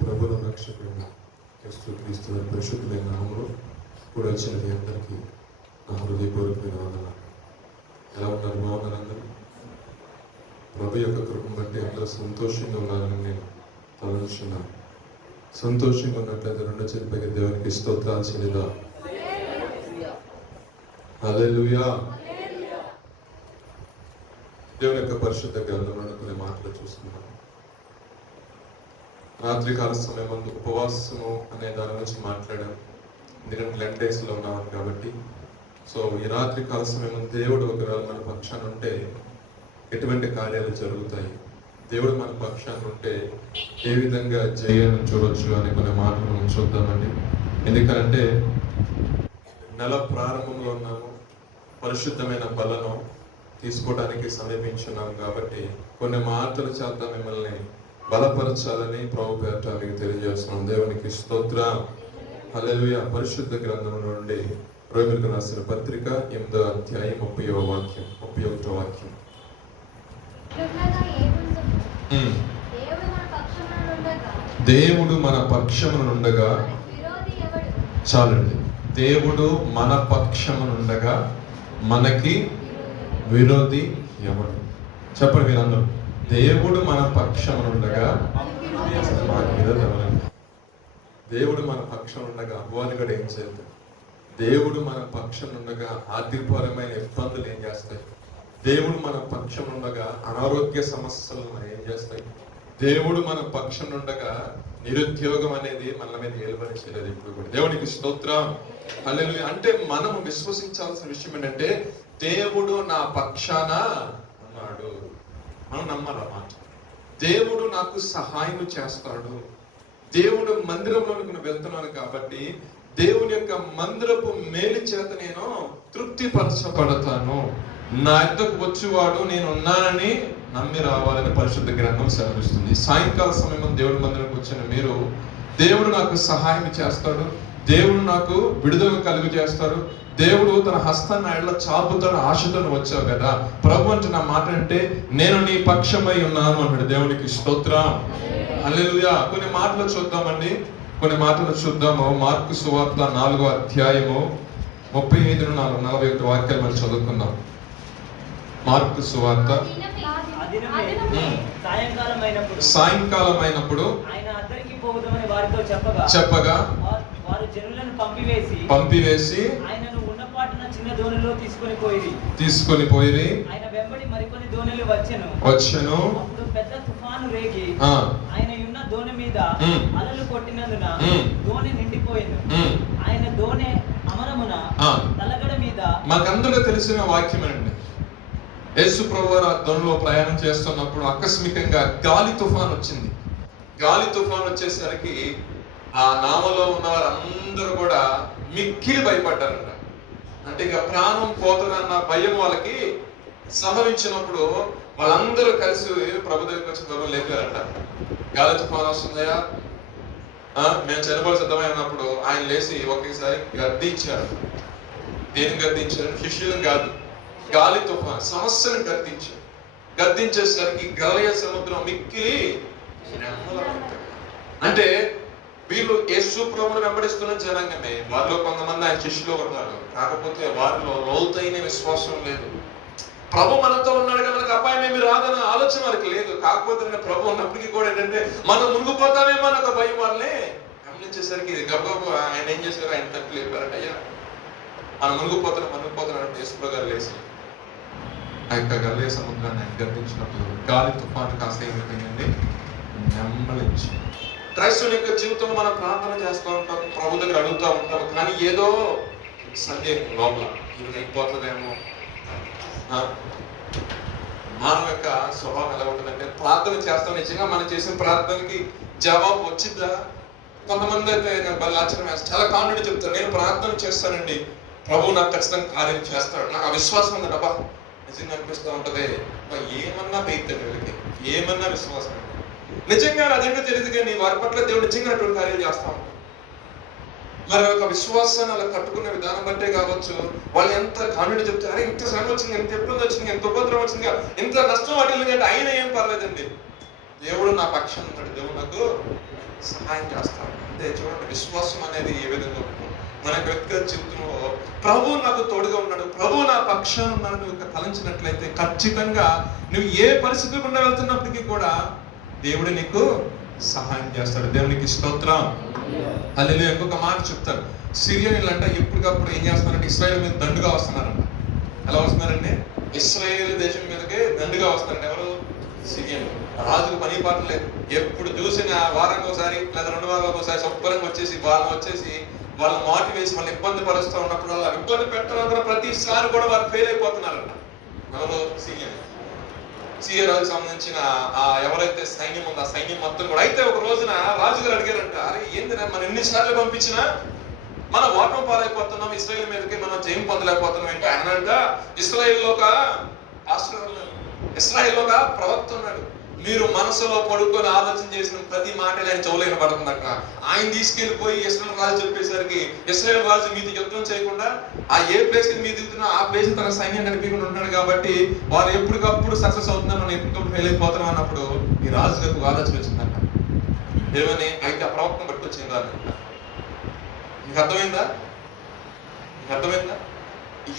ప్రభువును రక్షకుడైన యేసుక్రీస్తు వారి పరిశుద్ధమైన నామములో కూడా వచ్చిన మీ అందరికీ నా హృదయపూర్వకమైన వందనాలు. ఎలా ఉన్నారు? బాగున్నారు అందరూ? ప్రభు యొక్క కృపను బట్టి అందరూ సంతోషంగా ఉన్నారని నేను తలంచున్నాను. సంతోషంగా ఉన్నట్లయితే రెండో చెరిపైకి దేవునికి స్తోత్రాలు చెల్లిద్దాం. హల్లెలూయా. దేవుని యొక్క పరిశుద్ధ గ్రంథంలో కొన్ని మాటలు చూస్తున్నాను. రాత్రికాల సమయం ముందు ఉపవాసము అనే దాని గురించి మాట్లాడాం. ఎందుకంటే లెంట్ డేస్లో ఉన్నాం కాబట్టి. సో ఈ రాత్రికాల సమయం ముందు దేవుడు ఒకవేళ మన పక్షాన ఉంటే ఎటువంటి కార్యాలు జరుగుతాయి, దేవుడు మన పక్షాన ఉంటే ఏ విధంగా జయాన్ని చూడొచ్చు అనే కొన్ని మాటలు మనం చూద్దామండి. ఎందుకంటే నెల ప్రారంభంలో ఉన్నాము, పరిశుద్ధమైన బలను తీసుకోవడానికి సమీపించున్నాం కాబట్టి కొన్ని మాటలు చేత మిమ్మల్ని బలపరచాలని ప్రభు పేరిట మీకు తెలియజేస్తున్నాం. దేవునికి స్తోత్రం. హల్లెలూయా. పరిశుద్ధ గ్రంథం నుండి రోమీయులకు రాసిన పత్రిక 8వ అధ్యాయం 30వ వాక్యం 31వ వాక్యం. దేవుడు మన పక్షమునుండగా చాలండి. దేవుడు మన పక్షమునుండగా మనకి విరోధి ఎవడు? చెప్పండి మీరందరూ. దేవుడు మన పక్షమునుండగా మనకి విరోధి ఎవరండి? దేవుడు మన పక్షం ఉండగా అపవాది కూడా ఏం చేద్దాం? దేవుడు మన పక్షం ఉండగా ఆర్థికపరమైన ఇబ్బందులు ఏం చేస్తాయి? దేవుడు మన పక్షం ఉండగా అనారోగ్య సమస్యలు మనం ఏం చేస్తాయి? దేవుడు మన పక్షం ఉండగా నిరుద్యోగం అనేది మన మీద ఏలుబడి చేయలేదు ఇప్పుడు కూడా. దేవునికి స్తోత్రం. హల్లెలూయా. అంటే మనం విశ్వసించాల్సిన విషయం ఏంటంటే దేవుడు నా పక్షాన అన్నాడు. మనం నమ్మాలన్నమాట. దేవుడు నాకు సహాయం చేస్తాడు. దేవుడు మందిరంలోకి నేను వెళ్తున్నాను కాబట్టి దేవుని యొక్క మందిరపు మేలు చేత నేను తృప్తిపరచబడతాను. నా యొద్దకు వచ్చేవాడు నేను ఉన్నానని నమ్మి రావాలని పరిశుద్ధ గ్రంథం సెలవిస్తుంది. సాయంకాల సమయం దేవుడి మందిరంకి వచ్చిన మీరు, దేవుడు నాకు సహాయం చేస్తాడు, దేవుడు నాకు విడుదల కలుగు చేస్తాడు, దేవుడు తన హస్తాన్ని ఆయన చాపుతాడు ఆశతో వచ్చావు కదా. ప్రభు అంటే నా మాట అంటే నేను నీ పక్షమై ఉన్నాను అన్నాడు. దేవునికి స్తోత్రం. హల్లెలూయా. కొన్ని మాటలు చూద్దామండి, కొన్ని మాటలు చూద్దాము. మార్కు సువార్త 4వ అధ్యాయము 35-41 వాక్యాలు మనం చదువుకుందాం. మార్కు సువార్త సాయంకాలం అయినప్పుడు చెప్పగా వారు జనులను పంపివేసి ఆయనను ఉన్నపాటున చిన్న దోణిలో తీసుకొని పోయిరి. ఆయన వెంబడి మరికొన్ని దోణిలు వచ్చెను. అప్పుడు పెద్ద తుఫాను రేగి ఆయన ఉన్న దోణి మీద అలలు కొట్టినందున దోణి నిండిపోయింది. ఆయన దోణి అమరమున తలగడ మీద. మనకందరూ తెలిసిన వాక్యమేనండి. యేసు ప్రభువారు ఆ దోణిలో ప్రయాణం చేస్తున్నప్పుడు ఆకస్మికంగా గాలి తుఫాన్ వచ్చింది. గాలి తుఫాన్ వచ్చేసరికి ఆ నామలో ఉన్న వారందరూ కూడా మిక్కిలి భయపడ్డారంట. అంటే ఇక ప్రాణం పోతుందన్న భయం వాళ్ళకి సంభవించినప్పుడు వాళ్ళందరూ కలిసి ప్రభు దగ్గరికి వచ్చి ప్రభు లేపారంట. గాలి తుఫాన్ వస్తుందయా, మేము చనిపోయి సిద్ధమైనప్పుడు ఆయన లేచి ఒకేసారి గద్దించారు. దేని గద్దించారు? శిష్యులను కాదు, గాలి తుఫాన్ సమస్యను గద్దించారు. గద్దించేసరికి గలయ సముద్రం మిక్కిలి అంటే వీళ్ళు యేసు ప్రభువును వెంబడిస్తున్న జనాంగమే. వారిలో కొంతమంది ఆయన శిష్యులు ఉన్నారు, కాకపోతే వారిలో లోతైన విశ్వాసం లేదు. ప్రభు మనతో ఉన్నాడు కదా, మనకు అపాయం ఏమి రాదన్న ఆలోచన వారికి లేదు. కాకపోతే ప్రభు ఉన్నప్పటికీ కూడా ఏంటంటే మనం మునిగిపోతామేమో అన్న ఒక భయం వాళ్ళని గమనించేసరికి గబగబా ఆయన ఏం చేశారు? ఆయన తప్పు లేపారట. అయ్యా మనం మునిగిపోతున్నాడు యేసు గారు లేచి ఆ యొక్క గలయ సముద్రాన్ని ఆయన గర్దించినప్పుడు గాలి తుఫాను కాస్త ఏమైపోయిందండి? నెమ్మలించి. క్రైస్తవుని యొక్క జీవితంలో మనం ప్రార్థన చేస్తూ ఉంటాం, ప్రభు దగ్గర అడుగుతూ ఉంటాం, కానీ ఏదో సందేహం లోపల ఇది అయిపోతుందేమో. మానవ యొక్క స్వభావం ఎలా ఉంటుందంటే ప్రార్థన చేస్తాం, నిజంగా మనం చేసిన ప్రార్థనకి జవాబు వచ్చిద్దా? కొంతమంది అయితే వాళ్ళు ఆశ్చర్యం వేస్తారు, చాలా కాన్ఫిడెంట్ చెప్తారు, నేను ప్రార్థన చేస్తానండి, ప్రభు నాకు ఖచ్చితంగా కార్యం చేస్తాడు, నాకు ఆ విశ్వాసం ఉంది. డబ్బా నిజంగా అనిపిస్తూ ఉంటుంది. ఏమన్నా పెయితే వీళ్ళకి ఏమన్నా విశ్వాసం నిజంగా అదేంటో తెలియదు, కానీ వారి పట్ల దేవుడు నిజంగా అటువంటి కార్యాలు చేస్తా ఉంటారు. మరి ఒక విశ్వాసాన్ని అలా కట్టుకునే విధానం బట్టే కావచ్చు, వాళ్ళు ఎంత కాన్ఫిడెంట్ చెప్తారు, ఇంత శ్రమ వచ్చింది, ఎంత ఇబ్బంది వచ్చింది, ఎంత ఉపద్రవం వచ్చింది, ఇంత నష్టం వాటిల్ని, అంటే ఆయన ఏం పర్లేదండి, దేవుడు నా పక్షం ఉంటాడు, దేవుడు నాకు సహాయం చేస్తాడు. అంటే చూడండి, విశ్వాసం అనేది ఏ విధంగా ఉంటుంది మన వ్యక్తిగత జీవితంలో. ప్రభు నాకు తోడుగా ఉన్నాడు, ప్రభు నా పక్షాన ఉన్నాడు నువ్వు తలంచినట్లయితే ఖచ్చితంగా నువ్వు ఏ పరిస్థితి గుండా వెళ్తున్నప్పటికీ కూడా దేవుడు నీకు సహాయం చేస్తాడు. దేవునికి స్తోత్రం. హల్లెలూయా. ఇంకొక మాట చెప్తాను, సిరియన్లు అంటే ఎప్పటికప్పుడు ఏం చేస్తున్నారంటే ఇశ్రాయేల్ మీద దండుగా వస్తున్నారంట. ఎలా వస్తున్నారండి? ఇశ్రాయేల్ దేశం మీదకి దండుగా వస్తారంట. ఎవరు? సిరియన్లు. రాజుకు పని పాట లేదు, ఎప్పుడు చూసిన వారానికి ఒకసారి లేదా 2 వారాలకు ఒకసారి శుభ్రంగా వచ్చేసి వాళ్ళ మాటి వేసి వాళ్ళు ఇబ్బంది పరుస్తూ ఉన్నప్పుడు అలా ఇబ్బంది పెట్టడం ప్రతిసారి కూడా వాళ్ళు ఫెయిల్ అయిపోతున్నారంట. ఎవరు? సిరియా రాజుకు సంబంధించిన ఎవరైతే సైన్యం ఉందో ఆ సైన్యం మొత్తం కూడా. అయితే ఒక రోజున రాజుగారు అడిగారంట, అరే ఏంది మనం ఎన్నిసార్లు పంపించినా మనం ఓటం పాలైపోతున్నాం, ఇశ్రాయేల్ మీదకి మనం జయం పొందలేకపోతున్నాం ఏంటి అనంట. ఇశ్రాయేల్లో ఒక ప్రవక్త ఉన్నాడు, మీరు మనసులో పడుకొని ఆలోచన చేసిన ప్రతి మాట ఆయన చెవులైన పడుతుందట. ఆయన తీసుకెళ్లిపోయి ఇశ్రాయేల్ రాజు చెప్పేసరికి ఇశ్రాయేల్ రాజు మీది యుద్ధం చేయకుండా ఏ ప్లేస్ కి మీరు దిగుతున్నా ఆ ప్లేస్ తన సైన్యం నడిపించకుండా ఉంటాడు కాబట్టి వాళ్ళు ఎప్పటికప్పుడు సక్సెస్ అవుతున్నా మనం ఎప్పటికప్పుడు ఫెయిల్ అయిపోతున్నాం అన్నప్పుడు ఈ రాజు గారికి ఆలోచన వచ్చిందట. ఏమని? అయితే ఆ ప్రవక్తను పట్టుకొచ్చింది రాజు. మీకు అర్థమైందా?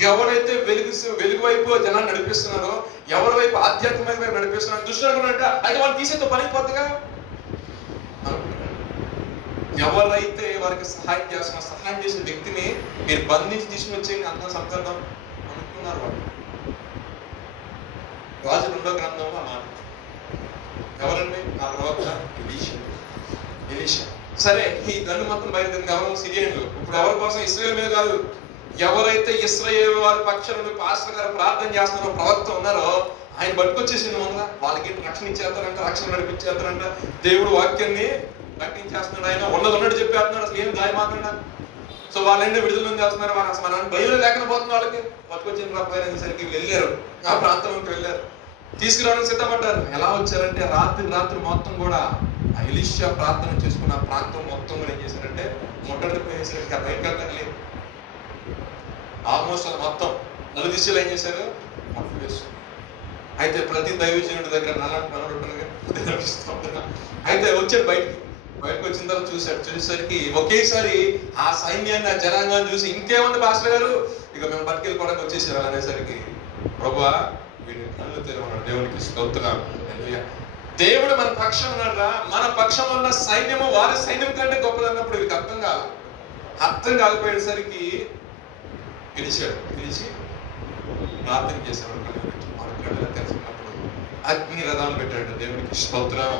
ఎవరైతే వెలుగు వైపు జనాన్ని నడిపిస్తున్నారో, ఎవరి వైపు ఆధ్యాత్మిక వైపు నడిపిస్తున్నారో దుష్టుడు అనుకున్నట్ట అయితే వాళ్ళు తీసేతో పని అయిపోతుందిగా. ఎవరైతే వారికి సహాయం చేసిన వ్యక్తిని మీరు బంధించి తీసుకుని వచ్చేయండి అంత సంబంధం అనుకున్నారు వాళ్ళు. రాజు 2వ గ్రంథంలో మాట. ఎవరండి? ఆ ప్రవక్త ఎలీషా. సరే, ఈ దండు మొత్తం బయలుదేరింది ఎవరు? సిరియన్లు. ఇప్పుడు ఎవరి కోసం? ఇశ్రాయేల్ మీద కాదు, ఎవరైతే ఇశ్రాయేల్ వారి పక్షాలను పాస్టర్ గారు ప్రార్థన చేస్తున్నారో ప్రవక్త ఉన్నారో ఆయన పట్టుకొచ్చేసింది ముందుగా. వాళ్ళకి రక్షణ ఇచ్చేస్తారంట, రక్షణ నడిపించేస్తారంట, దేవుడు వాక్యాన్ని ప్రకటించేస్తున్నాడు, ఆయన ఉన్నట్టు చెప్పేస్తున్నాడు, అసలు ఏం దాయమాకుండా. సో వాళ్ళంటే విడుదల చేస్తున్నారు, అసలు మన భయం లేకుండా పోతుంది వాళ్ళకి. పట్టుకొచ్చిన రూపాయలు అనేసరికి వెళ్ళారు, ఆ ప్రాంతంలోకి వెళ్ళారు, తీసుకురావడానికి సిద్ధపడ్డారు. ఎలా వచ్చారంటే రాత్రి మొత్తం కూడా ఎలీషా ప్రార్థన చేసుకున్న ప్రాంతం మొత్తం కూడా ఏం చేశారంటే ముట్టడిపోయేసరికి భయంకరంగా లేదు. ఆల్మోస్ట్ అది మొత్తం నలుదిశలు ఏం చేశారు? మట్టి వేస్తారు. అయితే ప్రతి దైవజనుడి దగ్గర అయితే వచ్చాడు బయటకు వచ్చిన తర్వాత చూసేసరికి ఒకేసారి ఆ సైన్యాన్ని, ఆ జనాంగాన్ని చూసి ఇంకేముంది పాస్టర్ గారు ఇక మేము పట్టుకెళ్ళిపోవడానికి వచ్చేసారు అనేసరికి ప్రభువా వీడిని కళ్ళు తెరవన్నాడు. దేవునికి స్తోత్రం. దేవుడు మన పక్షం ఉన్నాడా? మన పక్షం ఉన్న సైన్యము వారి సైన్యం కంటే గొప్పదన్నప్పుడు వీరికి అర్థం కాకపోయేసరికి పిలిచి ప్రార్థన చేసేవాడు. తెలుసుకున్నప్పుడు అగ్ని రథాలు పెట్టాడు. దేవునికి స్తోత్రం.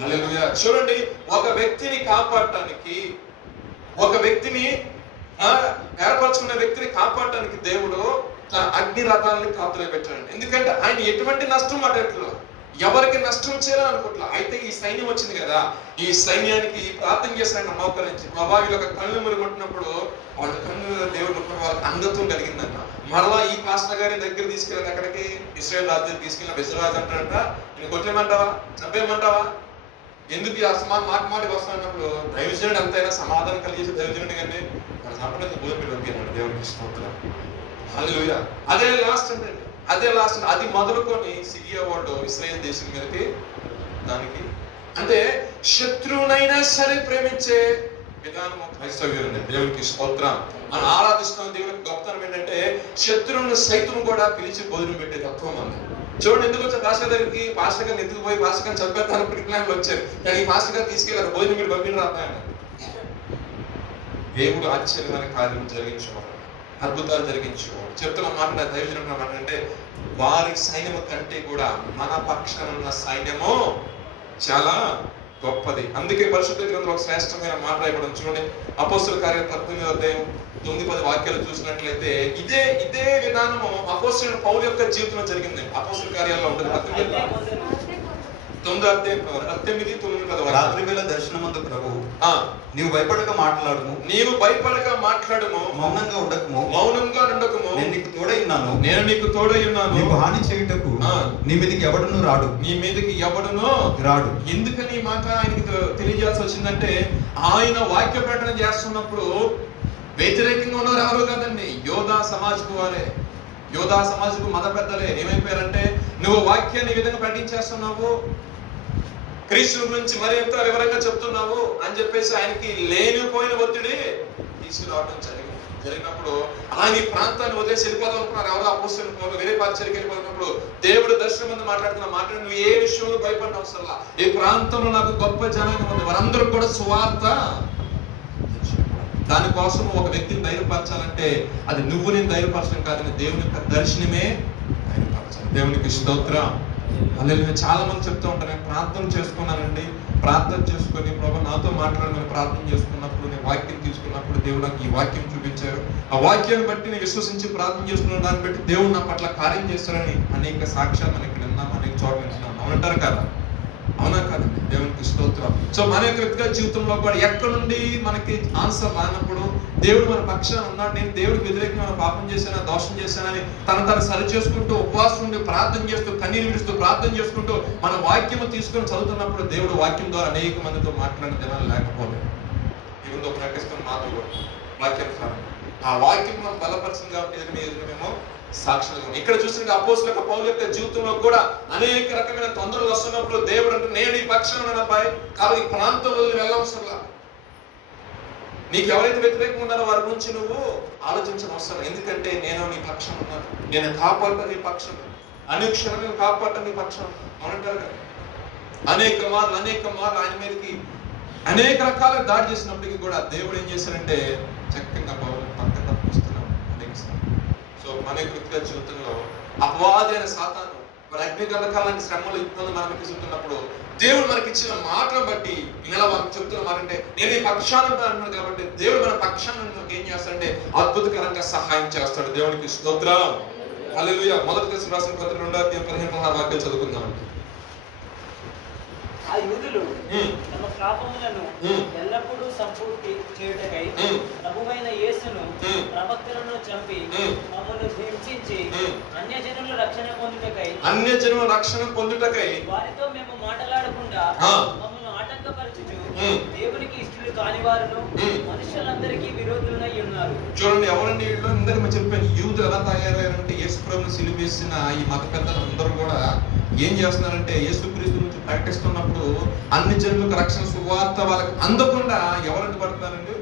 హల్లెలూయా. చూడండి, ఒక వ్యక్తిని కాపాడటానికి, ఒక వ్యక్తిని ఏర్పరచుకున్న వ్యక్తిని కాపాడటానికి దేవుడు తన అగ్ని రథాలని కాపుదల పెట్టాడు. ఎందుకంటే ఆయన ఎటువంటి నష్టం అటట్లు ఎవరికి నష్టం చేయాలని అనుకుంటున్నా. అయితే ఈ సైన్యం వచ్చింది కదా, ఈ సైన్యానికి ప్రార్థన చేశాడు మోకరించి. వీళ్ళ ఒక కళ్ళు మురుగుంటున్నప్పుడు వాళ్ళ కళ్ళు దేవుడు వాళ్ళకి అంగత్వం కలిగిందంట. మరలా ఈ పాస్టర్ గారి దగ్గర తీసుకెళ్ళి అక్కడికి ఇశ్రాయేల్ రాజు తీసుకెళ్ళిన విశ్వరాజు అంటాడంట, నేను కొట్టేయమంటావా, చంపేయమంటావా, ఎందుకు అసమాన మాటికి వస్తున్నప్పుడు దైవజనుడు ఎంతైనా సమాధానం కలిగేసి దైవజనుడు కానీ మన సంపద భూమి పంపించాడు. దేవునికి స్తోత్రం. హల్లెలూయా. అదే లాస్ట్ అది మొదలుకొని సిరియా వాళ్ళు ఇశ్రాయేల్ దేశం మీదకి దానికి అంటే శత్రువునైనా సరే ప్రేమించే విధానం క్రైస్తవ్యం ఉంది. దేవునికి స్తోత్రం. మనం ఆరాధిస్తున్న దేవునికి గొప్పతనం ఏంటంటే శత్రువును సైతం కూడా పిలిచి భోజనం పెట్టే తత్వం ఉంది. చూడండి, ఎందుకు వచ్చారు పాస్టర్ దగ్గరికి? పాస్టర్ గారిని ఎత్తుకు పోయి పాస్టర్ గారిని చంపేస్తాను ప్రిజ్ఞానంలో వచ్చారు, కానీ ఈ పాస్టర్ గారు తీసుకెళ్ళారు, భోజనం మీరు పంపిణీ రాస్తాయని. దేవుడు ఆశ్చర్యమైన కార్యం జరిగించేవాడు, అద్భుతాలు జరిగించేవాడు. చెప్తున్న మాట దైవజనుడు మాట అంటే వారి సైన్యము కంటే కూడా మన పక్షాన ఉన్న సైన్యము చాలా గొప్పది. అందుకే పరిశుద్ధ గ్రంథంలో ఒక శ్రేష్టమైన మాట రాయబడింది. చూడండి, అపోస్తలుల కార్యం 18వ అధ్యాయం 9-10 వాక్యాలు చూసినట్లయితే ఇదే విధానము అపోస్తలుడైన పౌలు యొక్క జీవితంలో జరిగింది. అపోస్తలుల కార్యాల్లో ఉంటుంది 9:8-9. రాత్రి వేళ దర్శనమందు ప్రభు నీవు భయపడక మాట్లాడుము, మౌనంగా ఉండకము, నేను నీకు తోడై ఉన్నాను, నీకు హాని చేయుటకు నీ మీదకి ఎవడును రాడు. ఎందుకని ఈ మాట ఆయనకి తెలియజేయాల్సి వచ్చిందంటే ఆయన వాక్య ప్రకటన చేస్తున్నప్పుడు వ్యతిరేకంగా ఉన్నారు ఎవరు కాదండి, యోధా సమాజపు వారే. యోధా సమాజకు మత పెద్దలే ఏమైపోయారంటే, నువ్వు వాక్యాన్ని ఈ విధంగా ప్రకటించేస్తున్నావు, క్రీస్తు గురించి మరి ఎంత వివరంగా చెప్తున్నావు అని చెప్పేసి ఆయనకి లేనిపోయిన ఒత్తిడి తీసుకురావడం జరిగినప్పుడు ఆయన ఈ ప్రాంతాన్ని వదిలేసి వెళ్ళిపోదాం అనుకున్నారు. ఎవరో అపోస్తలులు వేరే పరిచర్యకి వెళ్ళిపోయినప్పుడు దేవుడు దర్శనం ముందు మాట్లాడుతున్న మాట, నువ్వు ఏ విషయంలో భయపడిన అవసరంలా, ఈ ప్రాంతంలో నాకు గొప్ప జనాంగం ఉంది, వారందరూ కూడా సువార్త. దానికోసం ఒక వ్యక్తిని ధైర్యపరచాలంటే అది నువ్వు నేను ధైర్యపరచడం కాదని దేవుని యొక్క దర్శనమే ధైర్యపరచాలి. దేవునికి స్తోత్రం. హల్లెలూయా. చాలా మంది చెప్తూ ఉంటారు, నేను ప్రార్థన చేసుకున్నానండి, ప్రార్థన చేసుకొని ప్రభు నాతో మాట్లాడమని ప్రార్థన చేసుకున్నప్పుడు, నేను వాక్యం తీసుకున్నప్పుడు దేవుడు నాకు ఈ వాక్యం చూపించారు, ఆ వాక్యాన్ని బట్టి నేను విశ్వసించి ప్రార్థన చేసుకున్న దాన్ని బట్టి దేవుడు నా పట్ల కార్యం చేస్తారని అనేక సాక్ష్యాలు మనం ఇక్కడ విన్నాం, అనేక చోట్ల వింటున్నాం. అవునంటారు కదా? అవునా కాదండి? దేవునికి స్తోత్రం. సో మన యొక్క వ్యక్తిగత జీవితంలో కూడా ఎక్కడ నుండి మనకి ఆన్సర్ రానప్పుడు దేవుడు మన పక్షాన ఉన్నాడు, నేను దేవుడికి వ్యతిరేకంగా పాపం చేశానా, దోషం చేశానని తను సరి చేసుకుంటూ ఉపవాసం ఉండి ప్రార్థన చేస్తూ కన్నీరు విడుస్తూ ప్రార్థన చేసుకుంటూ మన వాక్యము తీసుకొని చదువుతున్నప్పుడు దేవుడు వాక్యం ద్వారా అనేక మందితో మాట్లాడిన జనాలు లేకపోలేదు. దేవుడితో ప్రకటిస్తున్న మాటలు కూడా వాక్యానుసారం ఆ వాక్యం మనం బలపరచం కాబట్టి మేము సాక్షులుగా. ఇక్కడ చూస్తుంటే అపోస్తలుల పౌలు యొక్క జీవితంలో కూడా అనేక రకమైన తొందరలు వస్తున్నప్పుడు దేవుడు అంటే, నేను ఈ పక్షాన ఉన్నానబ్బాయి, కాబట్టి ఈ ప్రాంతంలో వెళ్ళవసరంలా, నీకు ఎవరైతే వ్యతిరేకంగా ఉన్నారో వారి గురించి నువ్వు ఆలోచించడం అవసరం, ఎందుకంటే నేను నీ పక్షం ఉన్నాను, నేను కాపాడుతాను నీ పక్షం, అనుక్షణం నేను కాపాడుతాను నీ పక్షం. అవునంటారు కదా? అనేక మార్లు ఆయన మీదకి అనేక రకాలుగా దాడి చేసినప్పటికీ కూడా దేవుడు ఏం చేశారంటే చక్కగా పక్క తప్పిస్తున్నాం. సో మన వ్యక్తిగత జీవితంలో అపవాదైన సాతాను మరి అగ్నిగంధకాలాంటి శ్రమలు యుద్ధాలు మనకి చూస్తున్నప్పుడు దేవుడు మనకి ఇచ్చిన మాటను బట్టి ఇలా మనం చెప్తున్న మాట అంటే, నేను ఈ పక్షాన్ని అంటున్నాను కాబట్టి దేవుడు మన పక్షాన్ని మనకి ఏం చేస్తాడంటే అద్భుతకరంగా సహాయం చేస్తాడు. దేవునికి స్తోత్రం. హల్లెలూయా. మొదటి దశ రాసిన పత్రిక 2:15-16 వాక్యాలు చదువుకుందామండి. ఆ యూదులు తమ పాపములను ఎల్లప్పుడూ సంపూర్తి చేయుటకై ప్రభువైన యేసును ప్రవక్తలను చంపి మమ్మల్ని హింసించి అన్యజనుల రక్షణ పొందుటకై వారితో మేము మాట్లాడకుండా మమ్మల్ని ఆటంకపరచుచు దేవునికి ఇష్టలు కాని వారును మనుషులందరికీ విరోధులై ఉన్నారు. చూడండి, ఎవరండి వీళ్ళు? ఇందాక మనం చెప్పాను, యూదులు ఎలా తయారయ్యారంటే యేసు ప్రభువును సిలువేసిన ఈ మత పెద్దలు అందరూ కూడా ఏం చేస్తున్నారంటే యేసుక్రీస్తు నుంచి ప్రకటిస్తున్నప్పుడు అన్ని జనులకు రక్షణ సువార్త వాళ్ళకి అందకుండా ఎవరు అడ్డుపడుతున్నారండి?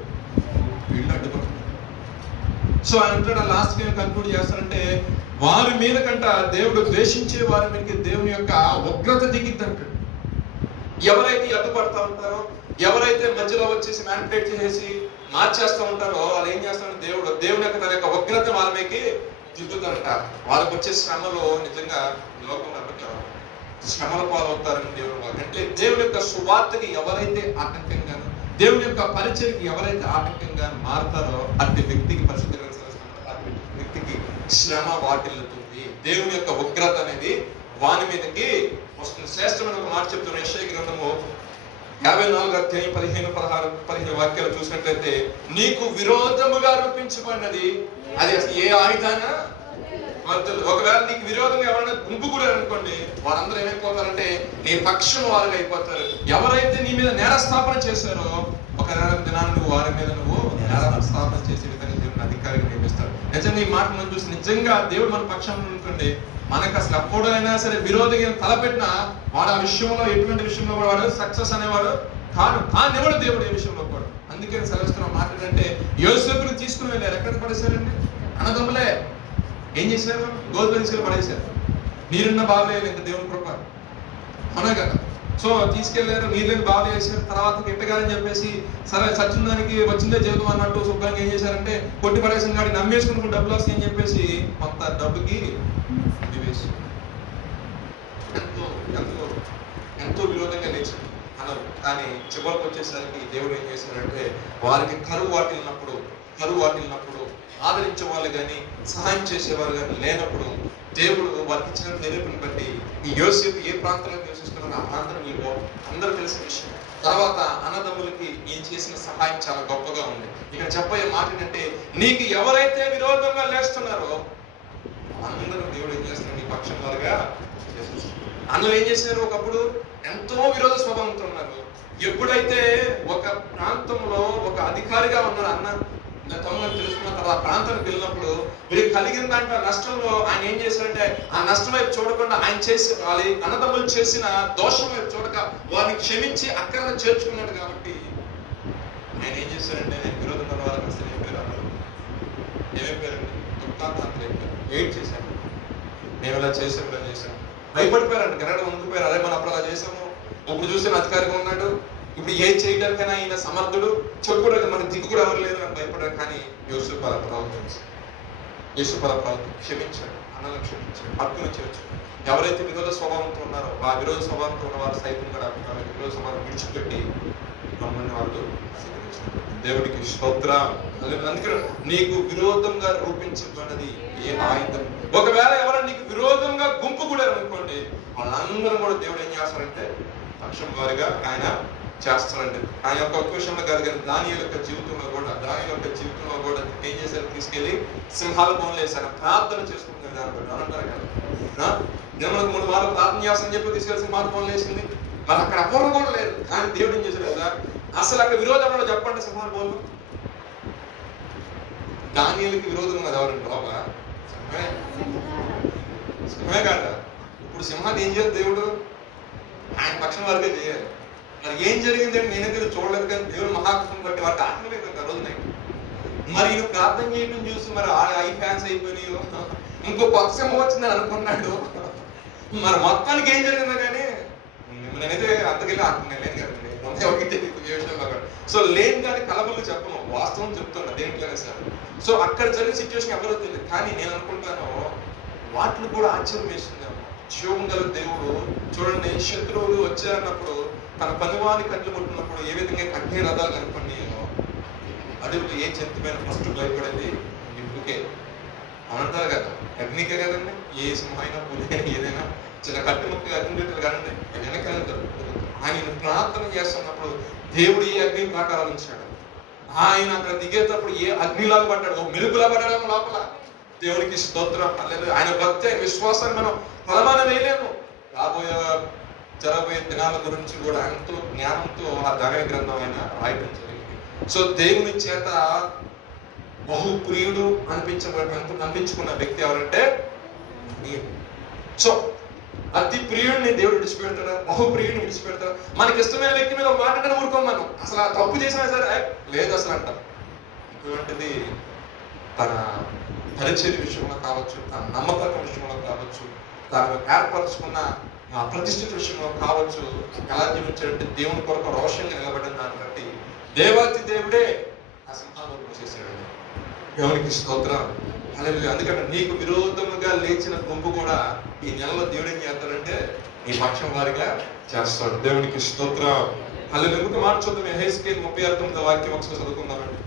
వీళ్ళు అడ్డుపడుతున్నారు. సో ఆయన లాస్ట్ గా కన్క్లూడ్ చేస్తారంటే, వారి మీద కంట దేవుడు ద్వేషించే వారి మీదకి దేవుని యొక్క ఉగ్రత దిగిద్దంటాడు. ఎవరైతే అడ్డుపడతా ఉంటారో, ఎవరైతే మధ్యలో వచ్చేసి మ్యానిపులేట్ చేసి మార్చేస్తూ ఉంటారో వాళ్ళు ఏం చేస్తారంటే దేవుని యొక్క తన యొక్క ఉగ్రత వాళ్ళ మీదకి దిద్దుతారంట. వాళ్ళకి వచ్చే శ్రమలో నిజంగా లోకంలో శ్రమల పాలవుతారని దేవుడు వాళ్ళు అంటే, దేవుని యొక్క సువార్తకి ఎవరైతే ఆటంకంగాను, దేవుని యొక్క పరిచయకి ఎవరైతే ఆటంకంగా మారుతారో అట్టి వ్యక్తికి పరిశుద్ధ వ్యక్తికి శ్రమ వాటిల్లుతుంది. దేవుని యొక్క ఉగ్రత అనేది వాని మీదకి వస్తుంది. శ్రేష్టమైన ఒక మాట చెప్తున్న యెషయా గ్రంథము 54:15-16 వాక్యాలు చూసినట్లయితే, నీకు విరోధముగా రూపించబడినది అది ఏ ఆయుధాన వద్దు. ఒకవేళ నీకు విరోధంగా ఎవరైనా గుంపు కూడా అనుకోండి, వారందరూ ఏమైపోతారంటే నీ పక్షం వారుగా అయిపోతారు. ఎవరైతే నీ మీద నేరస్థాపన చేశారో ఒక దినాన్ని నువ్వు వారి మీద నువ్వు నేరస్థాపన చేసే విధంగా దేవుని అధికారిగా నియమిస్తాడు. నిజంగా ఈ మాట మనం చూసి నిజంగా దేవుడు మన పక్షంలో అనుకోండి, మనకు అసలు అప్పుడైనా సరే విరోధిగా తలపెట్టినా వాడు ఆ విషయంలో ఎటువంటి విషయంలో కూడా వాడు సక్సెస్ అనేవాడు కాదు. కానివాడు దేవుడు ఏ విషయంలో కూడా. అందుకే సెలవుస్తున్న మాట ఏంటంటే, యోసేపుని తీసుకుని వెళ్ళారు. ఎక్కడ పడేశారండి? అన్నదమ్ములే ఏం చేశారు? గోధుమ తీసుకెళ్ళి పడేశారు. నీరున్న బాధలేదు ఇంకా దేవుని కృప, అవునా కదా? సో తీసుకెళ్లారు, నీళ్ళని బాధ చేశారు. తర్వాత గిట్టగాలని చెప్పేసి సరే సచ్చిందానికి వచ్చిందే జీవితం అన్నట్టు శుభ్రంగా ఏం చేశారంటే కొట్టి పడేసిన గాడి నమ్మేసుకుని డబ్బులు వస్తాయి అని చెప్పేసి కొంత డబ్బుకి వేసి ఎంతో విరోధంగా లేచారు అన్నారు. కానీ చివరికి వచ్చేసరికి దేవుడు ఏం చేశారంటే, వారికి కరువు వాటిల్లినప్పుడు ఆదరించే వాళ్ళు కానీ సహాయం చేసేవారు కానీ లేనప్పుడు దేవుడు వారికి ఇచ్చిన ధైర్యం బట్టి ఈ యోసేపు ఏ ప్రాంతంలో నివసిస్తున్నారో ఆ ప్రాంతం మీకు అందరూ తెలిసిన విషయం. తర్వాత అన్నదమ్ములకి ఈయన చేసిన సహాయం చాలా గొప్పగా ఉంది. ఇక్కడ చెప్పే మాట ఏంటంటే, నీకు ఎవరైతే విరోధంగా లేస్తున్నారో అందరూ దేవుడు ఏం చేస్తున్నారు? నీ పక్షం వారుగా అన్నలు ఏం చేసినారు? ఒకప్పుడు ఎంతో విరోధ స్వభావంతో ఉన్నారు. ఎప్పుడైతే ఒక ప్రాంతంలో ఒక అధికారిగా ఉన్నారు అన్న, తమ్ముడు తెలుసుకున్న తర్వాత ఆ ప్రాంతానికి వెళ్ళినప్పుడు వీరికి కలిగిన దాంట్లో నష్టంలో ఆయన ఏం చేశారంటే ఆ నష్టం వైపు చూడకుండా ఆయన చేసి వాళ్ళ అన్నదమ్ములు చేసిన దోషం వైపు చూడక వారిని క్షమించి అక్కడ చేర్చుకున్నాడు. కాబట్టి ఆయన ఏం చేశారంటే నేను విరోధంగా వాళ్ళకి అసలు ఏం పేరు అన్నారు, ఏమేం పేరండి, దుఃఖాంతాంతలు ఏం చేశాను, మేము ఇలా చేసాము ఇలా చేశాను, భయపడిపోయారండి. కరెక్ట్ ఉండిపోయారు. అదే మనం అప్పుడు అలా చేసాము, ఇప్పుడు చూస్తే అధికారిగా ఉన్నాడు, ఇప్పుడు ఏం చేయడానికైనా ఈయన సమర్థుడు, చెప్పుకోవడానికి మనకి దిక్కు కూడా ఎవరు లేదు అని భయపడ్డారు. కానీ యేసు పల ప్రవర్తన క్షమించాడు, అన్నలను క్షమించాడు, హక్కును చేర్చు. ఎవరైతే విరోధ స్వభావంతో ఉన్నారో ఆ విరోధ స్వభావంతో ఉన్న వారు సైతం కూడా విరోధ స్వభావం విడిచిపెట్టి మమ్మల్ని వాళ్ళు స్వీకరించారు. దేవుడికి స్తోత్రం. అందుకే నీకు విరోధంగా రూపించబడినది ఏ ఆయుధం. ఒకవేళ ఎవరైనా నీకు విరోధంగా గుంపు కూడా అనుకోండి, వాళ్ళందరూ కూడా దేవుడు ఏం చేస్తారంటే పక్షం వారిగా ఆయన చేస్తారండి. ఆయన యొక్క విషయంలో కాదు కానీ దానియేలు యొక్క జీవితంలో కూడా ఏం చేశారు, తీసుకెళ్లి సింహాల బోన్లు వేశారు. ప్రార్థన చేసుకుంటున్నారు దాని అంటారు కదా, మనకు 3 వారాలు ప్రార్థన చేస్తానని చెప్పి తీసుకెళ్లి సింహాల బోన్లు వేసింది. మరి అక్కడ ఎవరు కూడా లేరు. కానీ దేవుడు ఏం చేశారు కదా, అసలు అక్కడ విరోధంలో చెప్పండి సింహాల బోన్లు. దానియేలుకి విరోధంగా ఎవరండి లోపల సింహమే కాట. ఇప్పుడు సింహాన్ని ఏం చేయాలి దేవుడు, ఆయన పక్షం వరకే చేయాలి. మరి ఏం జరిగిందంటే నేనైతే చూడలేదు, కానీ దేవుడు మహాకృతం బట్టి వారికి ఆత్మలేదు ఆ రోజు నైట్. మరి ఈయన ప్రార్థన చేయడం చూసి మరి ఐ ఫ్యాన్స్ అయిపోయినాయో, ఇంకో పక్షం వచ్చిందని అనుకున్నాడు. మరి మొత్తానికి ఏం జరిగిందో కానీ నేనైతే అంతకెళ్ళి లేను కదండి. సో లేని కానీ కలబలు చెప్పను, వాస్తవం చెప్తున్నా దేనికైనా సరే. సో అక్కడ జరిగిన సిచ్యువేషన్ ఎవరో తెలియదు. కానీ నేను అనుకుంటాను వాటిని కూడా ఆశ్చర్యం వేసిందేమో. జీవం గల దేవుడు చూడండి, శత్రువులు వచ్చారన్నప్పుడు తన పనివాని కట్లు కొట్టినప్పుడు ఏ విధంగా కట్టే రథాలు కనుక్కున్నాయో అడుగులు ఏ జంతువైనా ఫస్ట్ భయపడేది నిప్పుకే అంటారు కదా, అగ్నికే కదండి. ఏ సింహమైనా పులి ఏదైనా చిన్న కట్టు ముక్క అగ్నిట్లు కదండి, వెనకాల ఆయన ప్రార్థన చేస్తున్నప్పుడు దేవుడు ఏ అగ్ని ప్రాకారాలు ఉంచాడు. ఆయన అక్కడ దిగేటప్పుడు ఏ అగ్నిలాగా పడ్డాడు, మెలుగులా పడ్డాడు లోపల. దేవుడికి స్తోత్రం. ఆయన భక్తి, ఆయన విశ్వాసాన్ని మనం ఫలమానం వేయలేము. జరగబోయే దినాల గురించి కూడా ఎంతో జ్ఞానంతో ఆ దైవ గ్రంథం ఆయన రాయటం జరిగింది. సో దేవుని చేత బహుప్రియుడు అనిపించుకున్న వ్యక్తి ఎవరంటే సో అతి ప్రియుడిని దేవుడు విడిచిపెడతాడు, బహుప్రియుడిని విడిచిపెడతాడు. మనకి ఇష్టమైన వ్యక్తి మీద మాట్లాడని ఊరుకోం మనం. అసలు ఆ తప్పు చేసినా సరే లేదు అసలు అంటాం. ఇటువంటిది తన పరిచర్య విషయంలో కావచ్చు, తన నమ్మకం విషయంలో కావచ్చు, తను ఏర్పరచుకున్న ప్రతిష్ఠిత విషయంలో కావచ్చు, ఎలా జీవించాడంటే దేవుని కొరకు రోషంగా నిలబడిన దాన్ని బట్టి దేవాతి దేవుడే ఆ సింహాలను చేశాడు. దేవునికి స్తోత్రం. అందుకంటే నీకు విరోధముగా లేచిన గుంపు కూడా ఈ నెలలో దేవుడు ఏం చేస్తాడంటే నీ పక్షం వారిగా చేస్తాడు. దేవునికి స్తోత్రం. అలా ఎందుకు మార్చుద్దాం. హెస్కేల్ 39వ వాక్యం ఒకసారి చదువుకుందామండి.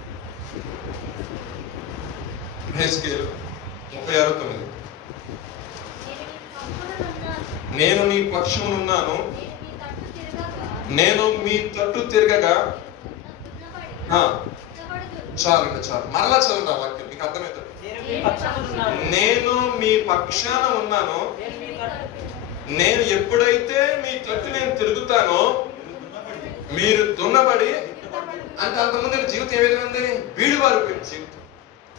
హెస్కేల్ 36:9. నేను నీ పక్షమునున్నాను, నేను మీ తట్టు తిరగగా. చాలండి చాలు, మరలా చదువుతా వాక్యం మీకు అర్థమవుతుంది. నేను మీ పక్షాన ఉన్నాను, నేను ఎప్పుడైతే మీ తట్టు నేను తిరుగుతానో మీరు దున్నబడి. అంటే అంతకుముందు జీవితం ఏ విధంగా ఉంది, వీడివారిపోయిన జీవితం,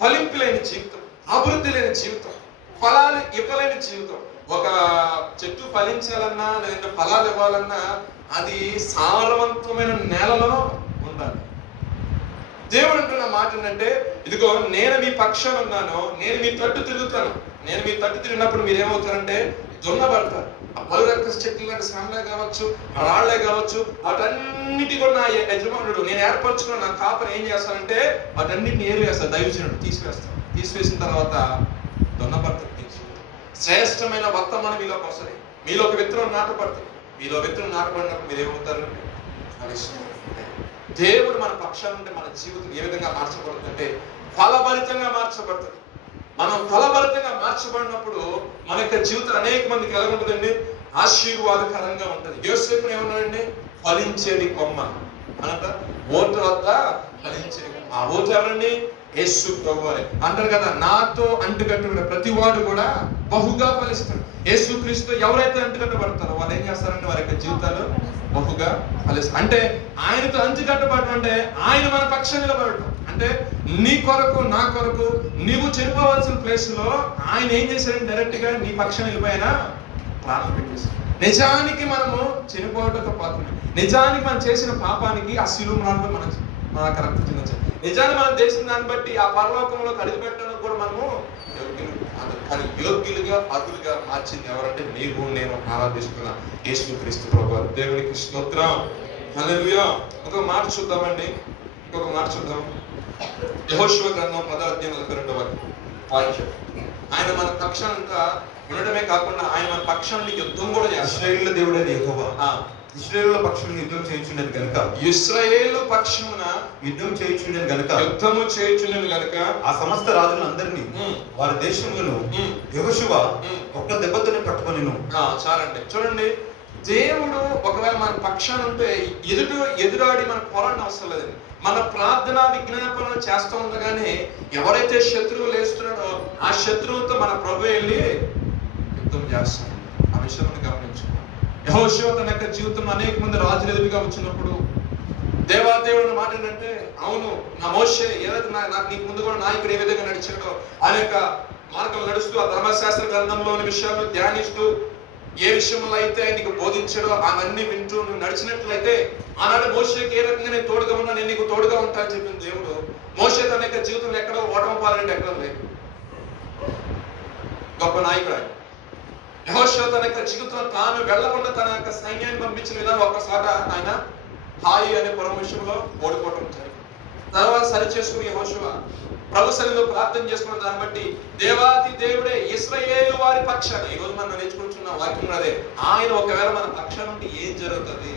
ఫలింపు లేని జీవితం, అభివృద్ధి లేని జీవితం, ఫలాలు ఇవ్వలేని జీవితం. ఒక చెట్టు ఫలించాలన్నా లేదంటే ఫలాలు ఇవ్వాలన్నా అది సారవంతమైన నేలలో ఉండాలి. దేవుడు అంటున్న మాట ఏంటంటే, ఇదిగో నేను మీ పక్షాన ఉన్నాను, నేను మీ తట్టు తిరుగుతాను. నేను మీ తట్టు తిరిగినప్పుడు మీరు ఏమవుతారంటే దున్నబడతారు. ఆ పలురక్క చెట్లు లాంటి శ్రమలే కావచ్చు, రాళ్లే కావచ్చు, వాటన్నిటి కూడా నా యజమానుడు నేను ఏర్పరచుకున్న నా కాపరి ఏం చేస్తానంటే వాటన్నిటిని ఏరివేస్తాను, దైవజనుడు తీసివేస్తాను. తీసివేసిన తర్వాత దున్నబడతారు. శ్రేష్టమైన వర్తమానం మీలోకి వస్తుంది. మీలో ఒక విత్తనం నాటపడుతుంది. మీలో విత్తనం నాటపడినప్పుడు మీరు ఏమవుతారు, దేవుడు మన పక్షాన ఉంటే మన జీవితం ఏ విధంగా మార్చబడుతుందంటే ఫలభరితంగా మార్చబడుతుంది. మనం ఫలభరితంగా మార్చబడినప్పుడు మన యొక్క జీవితం అనేక మందికి ఎలా ఉంటుందండి, ఆశీర్వాదకరంగా ఉంటుంది. యోసేపుని ఏమన్నాడండి, ఫలించేది కొమ్మ అనంట, ఓటు వద్ద ఫలించేది. ఆ ఓటు ఎవరండి, యేసు ప్రభువారే. అంటారు కదా, నాతో అంటుకట్టుకున్న ప్రతి వాడు కూడా బహుగా ఫలిస్తాడు. యేసుక్రీస్తు ఎవరైతే అంటుకట్టబడతారో వాళ్ళు ఏం చేస్తారంటే వారి యొక్క జీవితాలు బహుగా ఫలిస్తారు. అంటే ఆయనతో అంటుకట్టబడటం అంటే ఆయన మన పక్షం నిలబడటం, అంటే నీ కొరకు నా కొరకు నీవు చనిపోవాల్సిన ప్లేస్ లో ఆయన ఏం చేశారంటే డైరెక్ట్ గా నీ పక్షం వెళ్ళిపోయినా ప్రాణం పెట్టేశారు. నిజానికి మనము చనిపోవడంతో పాత్రమే. నిజానికి మనం చేసిన పాపానికి ఆ శిలువ మరణం మనకు రక్తం చెందించాలి. నిజాన్ని మనం చేసిన దాన్ని బట్టి ఆ పరలోకంలో అడుగు పెట్టడానికి కూడా మనము యోగ్యులుగా అర్హులుగా మార్చింది ఎవరంటే నీవు నేను ఆరాధిస్తున్న యేసుక్రీస్తు ప్రభువు. దేవునికి స్తోత్రం. హల్లెలూయా. ఒక మాట చూద్దామండి, ఇంకొక మాట చూద్దాం. యెహోషువ గ్రంథం 10వ అధ్యాయం 42వ వాక్యం. ఆయన మన పక్షానంతా ఉండడమే కాకుండా ఆయన మన పక్షాన్ని యుద్ధం కూడా చేస్తాడు. ఇశ్రాయేలు దేవుడైన యెహోవా ఇశ్రాయేలు పక్షమును యుద్ధం చేయుచుండేది గనుక, ఇశ్రాయేలు పక్షమున యుద్ధం చేయుచుండేది గనుక, యుద్ధము చేయుచుండేది గనుక ఆ సమస్త రాజులందరినీ వారి దేశములను యెహోషువ ఒక్క దెబ్బతోనే పట్టుకొనిను. చాలండి. చూడండి, దేవుడు ఒకవేళ మన పక్షాన ఉంటే ఎదురాడి మన పోరాటం అవసరం లేదండి. మన ప్రార్థన విజ్ఞాపన చేస్తూ ఉండగానే ఎవరైతే శత్రువు లేస్తున్నాడో ఆ శత్రువుతో మన ప్రభు వెళ్ళి యుద్ధం చేస్తాడు. ఆ విషయం గమనించుకున్నాం. యెహోషువ తన యొక్క జీవితంలో అనేక మంది రాజులు ఎదురుగా వచ్చినప్పుడు దేవాదేవుడు మాట ఏంటంటే, అవును నా మోషే ఏదైతే నాకు నీకు ముందు కూడా నాయకుడు ఏ విధంగా నడిచాడో ఆ యొక్క మార్గం నడుస్తూ ఆ ధర్మశాస్త్ర గ్రంథంలోని విషయాలు ధ్యానిస్తూ ఏ విషయంలో అయితే నీకు బోధించాడో అవన్నీ వింటూ నువ్వు నడిచినట్లయితే ఆనాడు మోషేకి ఏ రకంగా నేను తోడుగా ఉన్నా నేను నీకు తోడుగా ఉంటా అని చెప్పిన దేవుడు మోషే తన యొక్క జీవితంలో ఎక్కడో ఓటమి పాలంటే ఎక్కడ లేదు. గొప్ప నాయకుడు ఆయన. యెహోషువ తన యొక్క జీవితంలో తాను వెళ్లకుండా తన యొక్క సైన్యాన్ని పంపించిన విధానం ఒక్కసారి ఆయన హాయి అనే పరమేశ్వరంలో ఓడిపోవటం జరిగింది. తర్వాత సరి చేసుకుని యెహోషువ ప్రభు సన్నిధిలో ప్రార్థన చేసుకున్న దాన్ని బట్టి దేవాది దేవుడే ఇశ్రాయేలు వారి పక్షాన ఈరోజు మనం నేర్చుకుంటున్న వాక్యం అదే. ఆయన ఒకవేళ మన పక్షాన ఉంటే ఏం జరుగుతుంది,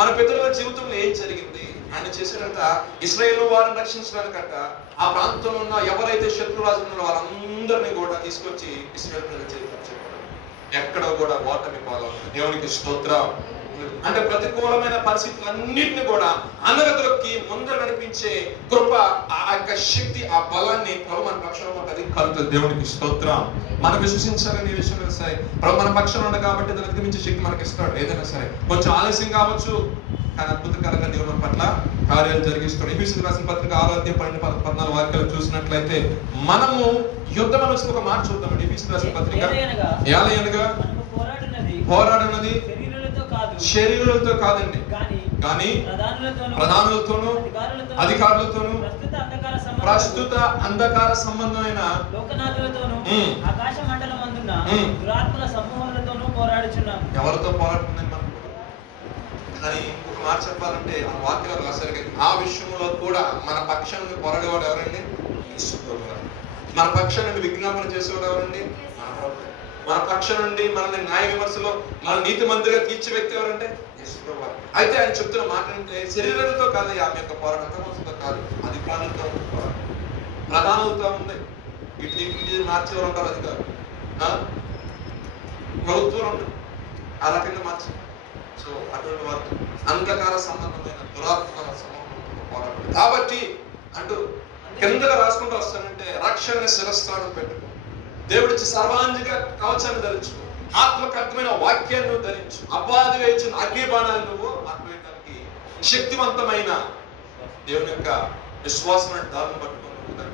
మన పితరుల జీవితంలో ఏం జరిగింది, ఆయన చేసినంత ఇశ్రాయేలు వారిని రక్షించడానికంట ఆ ప్రాంతంలో ఉన్న ఎవరైతే శత్రురాజు ఉన్నారో వాళ్ళందరినీ కూడా తీసుకొచ్చి ఇశ్రాయేలు చేతిలో చెప్పారు. ఎక్కడ కూడా ఓటమి పాలవుతుంది. దేవునికి స్తోత్రం. అంటే ప్రతికూలమైన పరిస్థితులన్నింటినీ కూడా అనగదొక్కి ముందర నడిపించే కృప, ఆ యొక్క శక్తి, ఆ బలాన్ని ప్రభు మన పక్షంలో ఉంటుంది కలుగుతుంది. దేవునికి స్తోత్రం. మనం విశ్వసించాలని ఈ విషయంలో సరే ప్రభు మన పక్షంలో ఉంది కాబట్టి దాన్ని అధిగమించే శక్తి మనకి ఇస్తాడు. ఏదైనా సరే కొంచెం ఆలస్యం కావచ్చు కానీ అద్భుతకరంగా దేవుని పట్ల కార్యాలు జరిగిస్తాడు. ఎఫెసీయులకు రాసిన పత్రిక 6వ అధ్యాయం 12-14 వాక్యాలు చూసినట్లయితే మనము యుద్ధం అని ఒక మాట చూద్దామండి. ఎఫెసీయులకు రాసిన పత్రిక ఏలయనగా పోరాడున్నది శరీరులతో కాదండి, కానీ ప్రధానులతోనూ అధికారులతోనూ ప్రస్తుత అంధకార సంబంధమైన ఆకాశ మండలమందున్న దురాత్మల సమూహాలతోనూ పోరాడుచున్నాం. ఎవరితో పోరాడుతుందని మనం కానీ ఒక మాట చెప్పాలంటే ఆ వాక్యాలు రాసరికి ఆ విషయంలో కూడా మన పక్షాన్ని పోరాడేవాడు ఎవరండి? మన పక్షాన్ని విజ్ఞాపన చేసేవాడు ఎవరండి? మన పక్షం నుండి మనల్ని న్యాయ విమర్శలో మన నీతి మంత్రిగా తీర్చే వ్యక్తి ఎవరంటే అయితే ఆయన చెప్తున్న మాట అంటే శరీరంతో కాదు, ఆమె యొక్క పోరాటంతో కాదు, అధికారులతో పోరాటం, ప్రధానులతో ఉంది. ఇటు మార్చేవారు ఉంటారు, అధికారులు ప్రభుత్వాలు ఉంటారు, ఆ రకంగా మార్చి. సో అటువంటి వారు అంధకార సంబంధమైన దురాత్మక సమూహంతో పోరాటం కాబట్టి అంటూ కిందగా రాసుకుంటూ వస్తానంటే రక్షణ శిరస్త్రాన్ని పెట్టుకో, దేవుడిచ్చి సర్వాంగిక కవచాన్ని ధరించు, ఆత్మకర్తమైన వాక్యాన్ని ధరించు, అపవాది వేయించిన అగ్నిబాణాలు నువ్వు ఆత్మీయతకి శక్తివంతమైన దేవుని యొక్క విశ్వాసం దారులను పట్టుకుని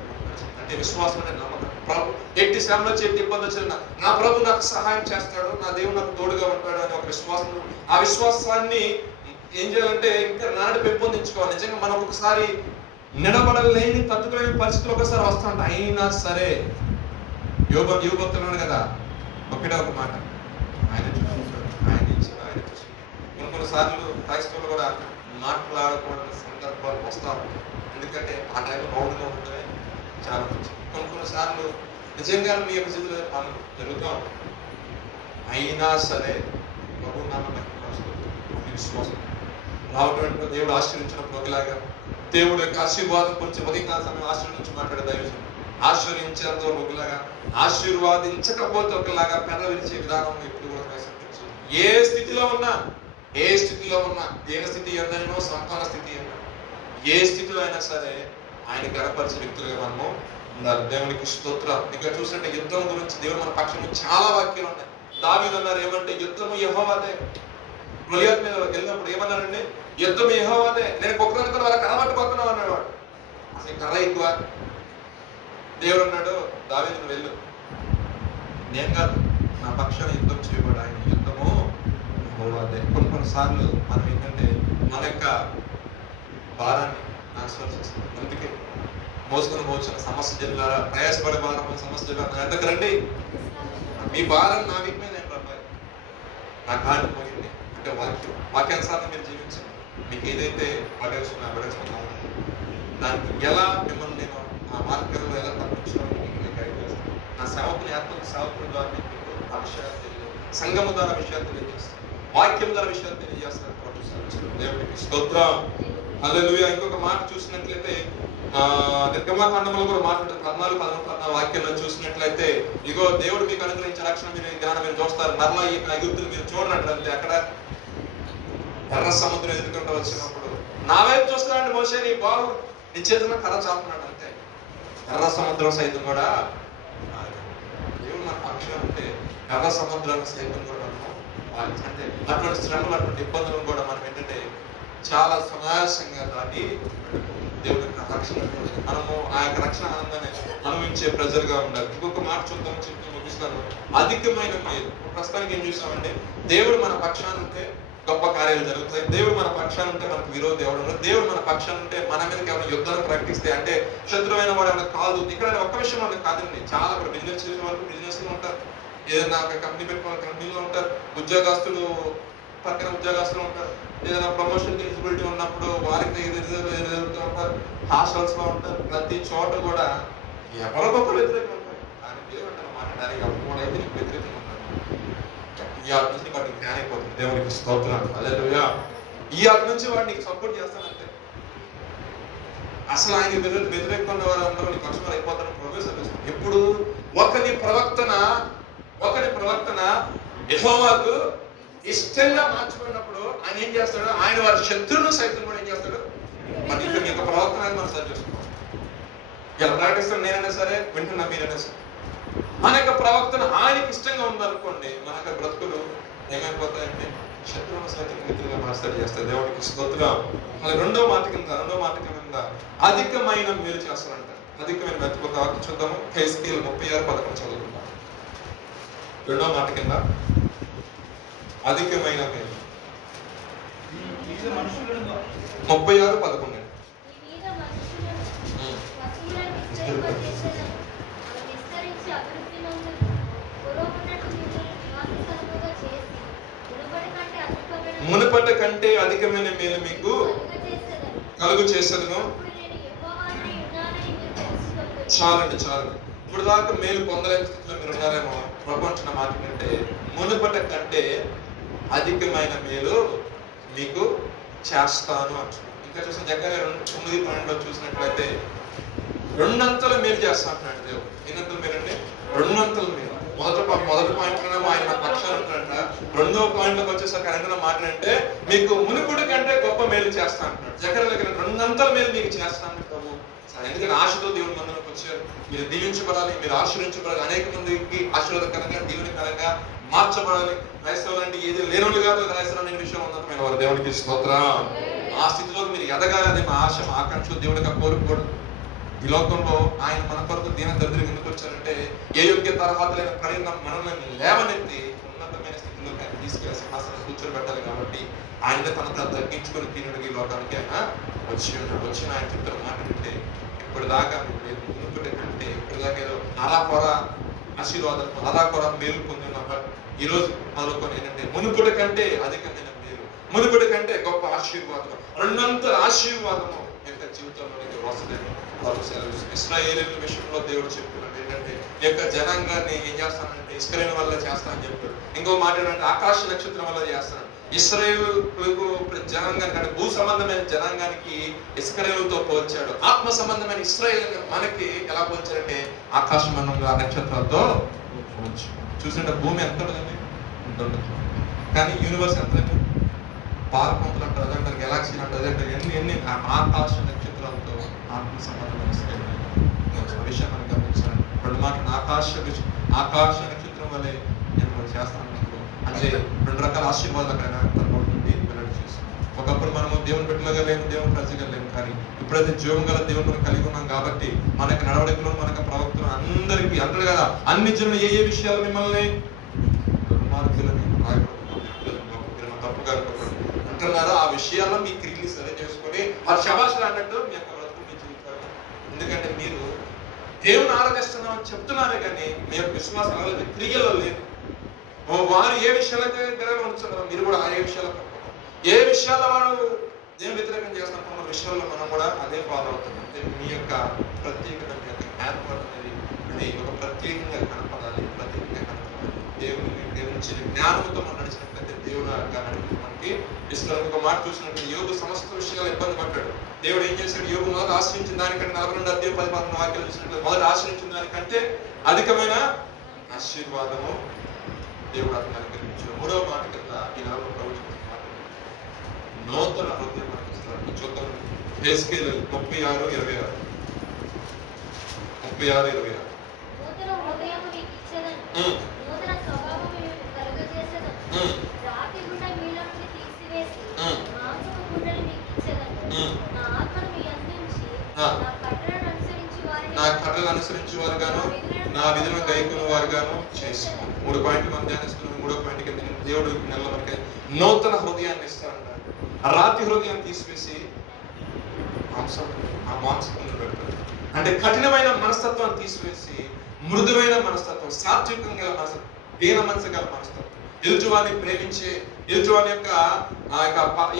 అంటే విశ్వాసం అంటే నమ్మకం. ప్రభు ఎట్టి శ్రమలో చేతి ఇబ్బంది వచ్చిన నా ప్రభు నాకు సహాయం చేస్తాడు, నా దేవుడు నాకు తోడుగా ఉంటాడు అని ఒక విశ్వాసం. ఆ విశ్వాసాన్ని ఏం చేయాలంటే ఇంకా నాడు పెంపొందించుకోవాలి. నిజంగా మనం ఒకసారి నిలబడలేని తట్టుకోలేని పరిస్థితులు ఒకసారి వస్తుంటాయి. అయినా సరే యోగొస్తున్నాడు కదా, ఒకటే ఒక మాట, ఆయన చూసుకుంటాడు, ఆయన ఇచ్చాడు, ఆయన చూసుకుంటాడు. కొన్నిసార్లు క్రైస్తవులు కూడా మాట్లాడకూడని సందర్భాలు వస్తూ ఉంటాయి. ఎందుకంటే ఆ టైంలో మౌనంగా ఉండటమే చాలా మంచిది. కొన్నిసార్లు నిజంగా మీ యొక్క జీవితంలో పనులు జరుగుతూ ఉంటాయి. అయినా సరే ప్రభు నామం విశ్వాసం రావటం దేవుడు ఆశ్రయించినప్పుడు ఒకలాగా, దేవుడు యొక్క ఆశీర్వాదం కొంచెం ఉదయకాల సమయం ఆశ్రయించి మాట్లాడే దైవజనం ఆశీర్వదించేంత ఒకలాగా, ఆశీర్వాదించకపోతే ఒకలాగా పెద్ద విరిచే విధానం ఎప్పుడు కూడా ప్రయత్నించు. ఏ స్థితిలో ఉన్నా దేన స్థితి ఎందైనా సంతాన స్థితి అయినా ఏ స్థితిలో అయినా సరే ఆయన గణపరిచే వ్యక్తులుగా మనము ఉండాలి. దేవునికి స్తోత్రం. ఇక్కడ చూస్తుంటే యుద్ధం గురించి దేవుడు మన పక్షంలో చాలా వాక్యాలు ఉన్నాయి. దావీదు అన్నారు ఏమంటే యుద్ధము యెహోవాదే. గొలియాతు మీద వెళ్ళినప్పుడు ఏమన్నారండి? యుద్ధం యెహోవాదే, నేను కుక్కలను వాళ్ళకి కనబట్టుకోతున్నావు అన్నాడు. వాడు అసలు కర్ర ఎక్కువ. దేవుడు అన్నాడు, దావీదు నువ్వు వెళ్ళు, నేను కాదు, నా పక్షాన యుద్ధం చేయబడు, ఆయన యుద్ధము యెహోవాదే. కొన్నిసార్లు మనం ఏంటంటే మన యొక్క భారాన్ని ట్రాన్స్ఫర్ చేస్తాం. అందుకే మోసుకొని పోవచ్చిన సమస్య జిల్లారా, ప్రయాసపడే భారం సమస్య జిల్లా నా ఎంతకు రండి, మీ భారం నా వీక్ మీద ఏం పడ్డాయి, నా కాళ్ళు పోయింది అంటే వాక్యానుసారం మీరు జీవించండి. మీకు ఏదైతే పడేసుకున్నాను దానికి ఎలా మిమ్మల్ని నేను ఆ మార్గంలో ఎలా తప్పించడం మీకు గైడ్ చేస్తాను. నా సేవకుని ఆత్మకు సేవకుల ద్వారా మీకు ఆ విషయాలు తెలియదు, సంఘము ద్వారా విషయాలు తెలియజేస్తాను, వాక్యం ద్వారా విషయాలు తెలియజేస్తాను. దేవుడికి స్తోత్రం, హల్లెలూయా. ఇంకొక మాట చూసినట్లయితే నిర్గమకాండంలో కూడా మాట్లాడుతూ 14-13 వాక్యంలో చూసినట్లయితే, ఇగో దేవుడు మీకు అనుగ్రహించే రక్షణ మీరు చూస్తారు, మరలా ఈ ఐగుప్తులు మీరు చూడనట్లయితే అక్కడ ఎర్ర సముద్రం ఎదుర్కొంటూ వచ్చినప్పుడు నా వైపు చూస్తానండి మోసే, నీ బావు నీ చేతిలో కర్ర చాపున్నాడు అంతే. ఎర్ర సముద్రం సైతం కూడా దేవుడు మన పక్షం అంటే ఎర్ర సముద్రాన్ని సైతం కూడా అంటే అటువంటి శ్రమలు అటువంటి ఇబ్బందులను కూడా మనం ఏంటంటే చాలా సునాయాసంగా దాటి దేవుడి యొక్క రక్షణ మనము ఆ యొక్క రక్షణ ఆనందాన్ని అనుభవించే ప్రజలుగా ఉండాలి. ఇంకొక మాట చూద్దాం, చెప్తూ ముగిస్తాను. అధికమైన మేలు. ప్రస్తుతానికి ఏం చూసామంటే దేవుడు మన పక్షాన ఉంటే గొప్ప కార్యాలు జరుగుతాయి, దేవుడు మన పక్షాన ఉంటే మనకు విరోధి ఎవడు, దేవుడు మన పక్షాన ఉంటే మన మీదకి ఏమైనా యుద్ధాలు ప్రకటిస్తే అంటే శత్రువైన వాడు ఏమైనా కాదు. ఇక్కడ ఒక్క విషయం వాళ్ళకి కాదండి, చాలా ఇప్పుడు బిజినెస్ చేసే వాళ్ళు బిజినెస్లో ఉంటారు, ఏదైనా కంపెనీ పెట్టుకున్న కంపెనీలో ఉంటారు, ఉద్యోగస్తులు పక్కన ఉద్యోగస్తులు ఉంటారు, ఏదైనా ప్రమోషన్ ఎలిజిబిలిటీ ఉన్నప్పుడు వారికి ఎదురుతూ ఉంటారు, హాస్టల్స్ లో ఉంటారు, ప్రతి చోట కూడా ఎవరికొకరు వ్యతిరేకంగా ఉంటారు. కానీ దేవుడు అంటే మాట్లాడాలి అప్పుడైతే నీకు వ్యతిరేకంగా ఉంటారు. ఈ ఆట నుంచి వాడికి జ్ఞానం అయిపోతుంది. దేవునికి స్తోత్రం, హల్లెలూయా. ఈ ఆట నుంచి వాడు నీకు సపోర్ట్ చేస్తానంటే అసలు ఆయన వ్యతిరేకంగా ఉన్న వారందరూ నీ పక్షం అయిపోతారు. ప్రొఫెసర్ ఎప్పుడు ఒకరి ప్రవర్తన యెహోవాకు ఇష్టంగా మార్చుకున్నప్పుడు ఆయన ఏం చేస్తాడు, ఆయన వారి శత్రువును సైతం కూడా ఏం చేస్తాడు, మన యొక్క ప్రవర్తన మనం సరి చేసుకోవాలి. ఇలా ప్రకటిస్తాడు నేనైనా సరే, వింటున్నా మీరైనా సరే, మన యొక్క ప్రవర్తన ఆయనకి ఇష్టంగా ఉందనుకోండి, మన యొక్క బ్రతుకులు ఏమైపోతాయంటే శత్రువును సైతం మిత్రులుగా మార్చాడు చేస్తారు. దేవుడికి స్తోత్రం. మళ్ళీ రెండో మాట కింద అధికమైన మేలు చేస్తారంట. అధికమైన బ్రతుకు వాక్యం చూద్దాము. హెస్కేల్ 36:11 చదువుకుందాం. రెండో మాట కింద అధికమైన మేలు 36:11. మునుపటి కంటే అధికమైన మేలు మీకు కలుగు చేసేదను. చాలండి. ఇప్పుడు దాకా మేలు పొందలేని స్థితిలో మీరు ఉన్నారేమో. ప్రపంచ మాట కంటే మునుపటి కంటే అధికమైన మేలు మీకు చేస్తాను అంటున్నాను. ఇంకా చూసిన జకర్యా 9:12 చూసినట్లయితే రెండంతల మేలు చేస్తా అంటున్నాడు దేవుడు. ఎన్నంతల మేలు అంటే రెండంతల మేలు. మొదటి పాయింట్ ఆయన మన పక్షాలు ఉంటాడంట. రెండో పాయింట్ లోకి వచ్చేసరికి ఆయన మాట్లాడంటే మీకు మునుపుడి కంటే గొప్ప మేలు చేస్తా అంటున్నాడు. జకర్యా దగ్గర రెండంతల మేలు మీకు చేస్తాను. ఎందుకంటే ఆశతో దేవుడు మందిలోకి వచ్చారు. మీరు దీవించబడాలి, మీరు ఆశీర్వించబడాలి, అనేక మందికి ఆశీర్వాదకరంగా దీవెనకరంగా మార్చబడాలి. క్రైస్తవులు అంటే ఏది లేనోళ్ళు కాదు, క్రైస్తవులు అనే విషయం ఉన్నతమైన వారు. దేవుడికి స్తోత్రం. ఆ స్థితిలో మీరు ఎదగాలి, అదే మా ఆశ, మా ఆకాంక్ష. దేవుడికి కోరుకోడు. ఈ లోకంలో ఆయన మన కొరకు దీన దరిద్రం ఎందుకు వచ్చారంటే ఏ యోగ్యత అర్హత లేని పరిణామం మనల్ని లేవనెత్తి ఉన్నతమైన స్థితిలోకి ఆయన తీసుకెళ్ళి సింహాసనం కూర్చోబెట్టాలి. కాబట్టి ఆయన తన తగ్గించుకొని తినడానికి ఈ లోకానికి ఆయన వచ్చిన ఆయన చెప్తున్న మాట అంటే ఇప్పుడు దాకా మునుపటి కంటే ఇప్పుడు దాకా ఏదో అరాకొర ఆశీర్వాదం అరాకొర మేలు పొందిన ఈ రోజు మొదలుకొని ఏంటంటే మునుపటి కంటే అధికమైన మేలు, మునుపటి కంటే గొప్ప ఆశీర్వాదం, రెండంతల ఆశీర్వాదము యొక్క జీవితంలోనికి వస్తుందని ఇశ్రాయేలీయుల విషయంలో దేవుడు చెప్తున్నాడు. ఏంటంటే ఈ యొక్క జనాంగాన్ని ఏం చేస్తానంటే ఇశ్రాయేలు వల్ల చేస్తానని చెప్పాడు. ఇంకో మాట ఏంటంటే ఆకాశ నక్షత్రం వల్ల చేస్తాను. ఇశ్రాయేలుకు జనాంగానికి అంటే భూ సంబంధమైన జనాంగానికి ఇశ్రాయేలుతో పోల్చాడు. ఆత్మ సంబంధమైన ఇశ్రాయేలు మనకి ఎలా పోల్చాడంటే ఆకాశ మండలంలో ఆ నక్షత్రాలతో చూసినట్టు భూమి ఎంత ఉంటుంది, కానీ యూనివర్స్ ఎంత పార్కొంతలు అంటారు, అదంటారు గెలాక్సీ అంటారు, అదంటారు ఎన్ని ఆకాశ నక్షత్రాలతో ఆత్మ సంబంధమైన విషయం మనం గమనించాలి. రెండు మాటలు ఆకాశ నక్షత్రం వల్లే నేను చేస్తాను అంటే రెండు రకాల ఆశీర్వాదాలు అక్కడ నుండి వెల్లడి చేస్తాం. ఒకప్పుడు మనము దేవుని బిడ్డలుగా లేము, దేవుని ప్రజగా లేము. కానీ ఇప్పుడైతే జీవం గల దేవుని మనం కలిగి ఉన్నాం కాబట్టి మనకి నడవడికలో, మనకు ప్రవక్తలు అందరికీ అంటారు కదా, అన్ని జనులు ఏ ఏ విషయాలు మిమ్మల్ని దుర్మార్గులని తప్పుగా అంటున్నారో ఆ విషయాల్లో మీ క్రియలు సరి చేసుకొని ఆ శభాషులు అన్నట్టు మీ యొక్క బ్రతుకు మీ జీవితాలు. ఎందుకంటే మీరు దేవుని ఆరాధిస్తున్నామని చెప్తున్నారే కానీ మీ యొక్క విశ్వాసాలు క్రియలో లేదు. వారు ఏ విషయాలు అయితే ఉంచుతున్నారో మీరు కూడా ఆ ఏ విషయాలు, ఏ విషయాల్లో వారు దేవుని వ్యతిరేకం చేస్తున్న విషయాల్లో మనం కూడా అదే ఫాలో అవుతున్నాం. అంటే మీ యొక్క ప్రత్యేకత, మీ యొక్క ఏర్పాటు అనేది ఒక ప్రత్యేకంగా కనపడాలి, ప్రత్యేకంగా కనపడాలి. దేవుని జ్ఞానంతో మనం నడిచినట్లయితే దేవుడు నడిపి మనకి ఇష్టం. ఒక మాట చూసినట్టు యోగు సమస్త విషయాలు ఇబ్బంది పడ్డాడు. దేవుడు ఏం చేశాడు? యోగు మొదట ఆశ్రయించిన దానికంటే 42 వాక్యాలు చూసినట్టు మొదట ఆశ్రయించిన దానికంటే అధికమైన ఆశీర్వాదము దేవుడు అతను అనుగ్రహించాడు. మూడవ మాట కింద ఈ 4 ప్రభుత్వం నూతన హృదయం మనకి ఇస్తున్నాడు. చూద్దాం. హెస్కేలు 36:26. నా కట్టలను అనుసరించి వారు గాను నా విధులను గైకున్న వారు గాను చేసి 3 పాయింట్లు మనం ధ్యానిస్తున్నాం. 3వ పాయింట్ కింద దేవుడు నెలలో మనకి నూతన హృదయాన్ని ఇస్తాడన్నాడు. ఆ రాతి హృదయాన్ని తీసివేసి ఆ మాంసంలో పెడతాడు. అంటే కఠినమైన మనస్తత్వాన్ని తీసివేసి మృదువైన మనస్తత్వం, సాత్వికం గల మనస్తత్వం, దీన మనసు గల మనస్తత్వం, ఎదుటివారిని ప్రేమించే, ఎదుటివారి యొక్క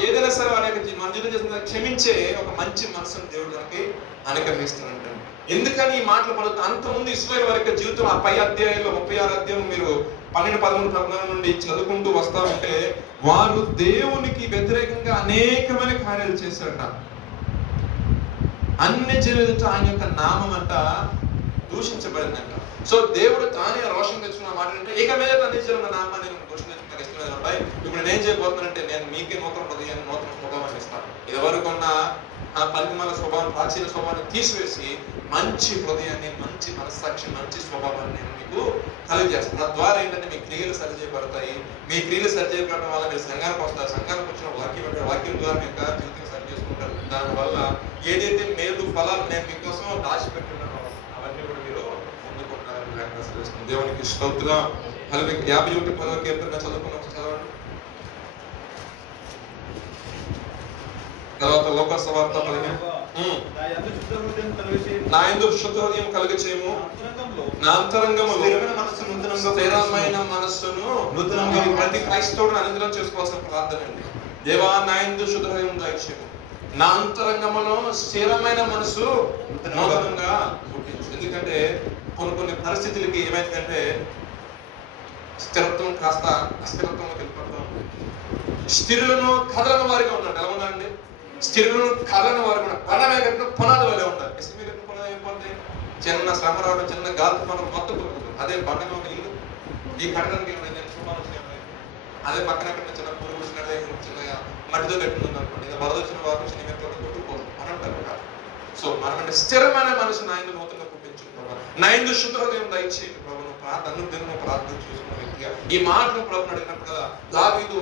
ఏదైనా సరే వారి యొక్క మన జీవితం చేసిన క్షమించే ఒక మంచి మనసును దేవుడు మనకి అనుగ్రహిస్తానంటాడు. ఎందుకని ఈ మాటలు పలుకుతా? అంతకుముందు ఇశ్రాయేలు వారి యొక్క జీవితం ఆ పై అధ్యాయంలో 36 అధ్యాయం మీరు 12, 13, 14 నుండి చదువుకుంటూ వస్తా ఉంటే వారు దేవునికి వ్యతిరేకంగా అనేకమైన కార్యాలు చేశారట. అన్ని జీవితం ఆయన యొక్క నామం అంట దూషించబడిందంట. సో దేవుడు తానే రోషం తెచ్చుకున్న మాట అంటే ఇక మీద అన్ని జీవుల నామాన్ని దూషణ తెచ్చుకున్న ఇష్టం అబ్బాయి. ఇప్పుడు నేను చేయబోతున్నానంటే నేను మీకే నూతన హృదయాన్ని, నూతన స్వభావాన్ని ఇస్తాను. ఎవరికొన్న ఆ పలిమల స్వభావం, ప్రాచీన స్వభావాన్ని తీసివేసి మంచి హృదయాన్ని, మంచి మనస్సాక్షి, మంచి స్వభావాన్ని నేను మీకు కలిగజేస్తాను. తద్వారా ఏంటంటే మీ క్రియలు సరిచేయబడతాయి. మీ క్రియలు సరిచేయబడటం వల్ల మీరు సంఘానికి వస్తారు. సంఘానికి వచ్చిన వాక్యం ద్వారా మీ యొక్క జీవితం సరి చేసుకుంటారు. దానివల్ల ఏదైతే మేలు ఫలాలు నేను మీకోసం దాచిపెట్టున్నానో అవన్నీ కూడా మీరు పొందుకుంటారని లేఖనం సెలవిస్తుంది. దేవునికి స్తోత్రం. 51:10 కీర్తన చదువుకున్న చదవండి. తర్వాత లోకాసు వార్త 15 నా యందు శుద్ధ హృదయం కలుగచేయము, నా అంతరంగములో స్థిరమైన మనస్సును నూతనంగా. ప్రతి క్రైస్తవుడు అనుగ్రహం చేసుకోవాల్సిన ప్రార్థన అండి. దేవా నా యందు శుద్ధ హృదయం దయచేయము, నా అంతరంగములో స్థిరమైన మనసు నూతనంగా పుట్టించు. ఎందుకంటే కొన్ని పరిస్థితులకి ఏమైందంటే స్థిరత్వం కాస్త అస్థిరత్వంలోకి వెళ్ళిపోతాం. స్థిరులను కదలని వారిగా ఉన్నాడు. ఎలా ఉన్నారండి? స్థిరులను కదలని వారు కూడా పనమే కట్టిన పునాది వలె ఉంటారు. ఎస్ఎంఈ కట్టిన పునాది అయిపోతే చిన్న శ్రమ రావడం, చిన్న గాలి మనం మొత్తం కొడుతుంది. అదే బండగా ఉన్న ఇల్లు ఈ కట్టడానికి అదే పక్కన కట్టిన చిన్న పూలు కూర్చున్నట్టే చిన్నగా మట్టితో కట్టింది అనుకోండి, వరద వచ్చిన వారు చిన్న కొట్టుకుపోతుంది అని అంటారు కదా. సో మనకంటే స్థిరమైన మనసు నా యందు నూతనంగా పుట్టించు ప్రభు, నా యందు శుద్ధ హృదయం దయచేయండి ప్రభు. అనుదినము ప్రార్థన చేసుకున్న వ్యక్తిగా ఈ మాటను ప్రభుని అడిగినప్పుడు కదా దావీదు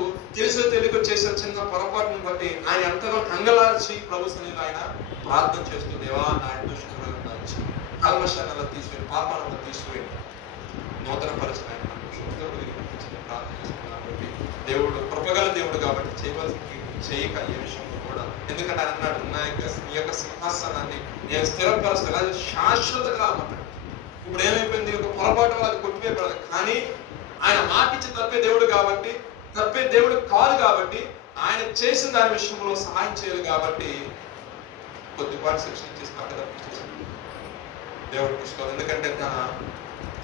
తెలియక చేసిన చిన్న పొరపాటును బట్టి ఆయన ఎంతగా కంగలార్చి ప్రభు సన్నిధిలో ఆయన ప్రార్థన చేస్తూ దేవా నా యందు శుద్ధ హృదయం దయచేయండి, కల్మషాన్ని తీసివేయండి, పాపాలను తీసివేయండి, నూతన పరిచయం ప్రార్థన చేస్తున్నాను. దేవుడు కృపగల దేవుడు కాబట్టి చేయవలసింది చేయక ఏ విషయంలో కూడా. ఎందుకంటే ఆయన అన్నాడు, నీ యొక్క సింహాసనాన్ని నేను స్థిరపరుస్తాను, అది శాశ్వతంగా అన్నాడు. ఇప్పుడు ఏమైపోయింది? ఒక పొరపాటు వల్ల అది కొట్టివేయబడదు. కానీ ఆయన మాటిచ్చి తప్పే దేవుడు కాబట్టి, తప్పే దేవుడు కాదు కాబట్టి, ఆయన చేసిన దాని విషయంలో సహాయం చేయాలి కాబట్టి కొద్దిపాటి శిక్షణ చేసి పక్క తప్పించేసింది దేవుడికి ఇష్టం. ఎందుకంటే తన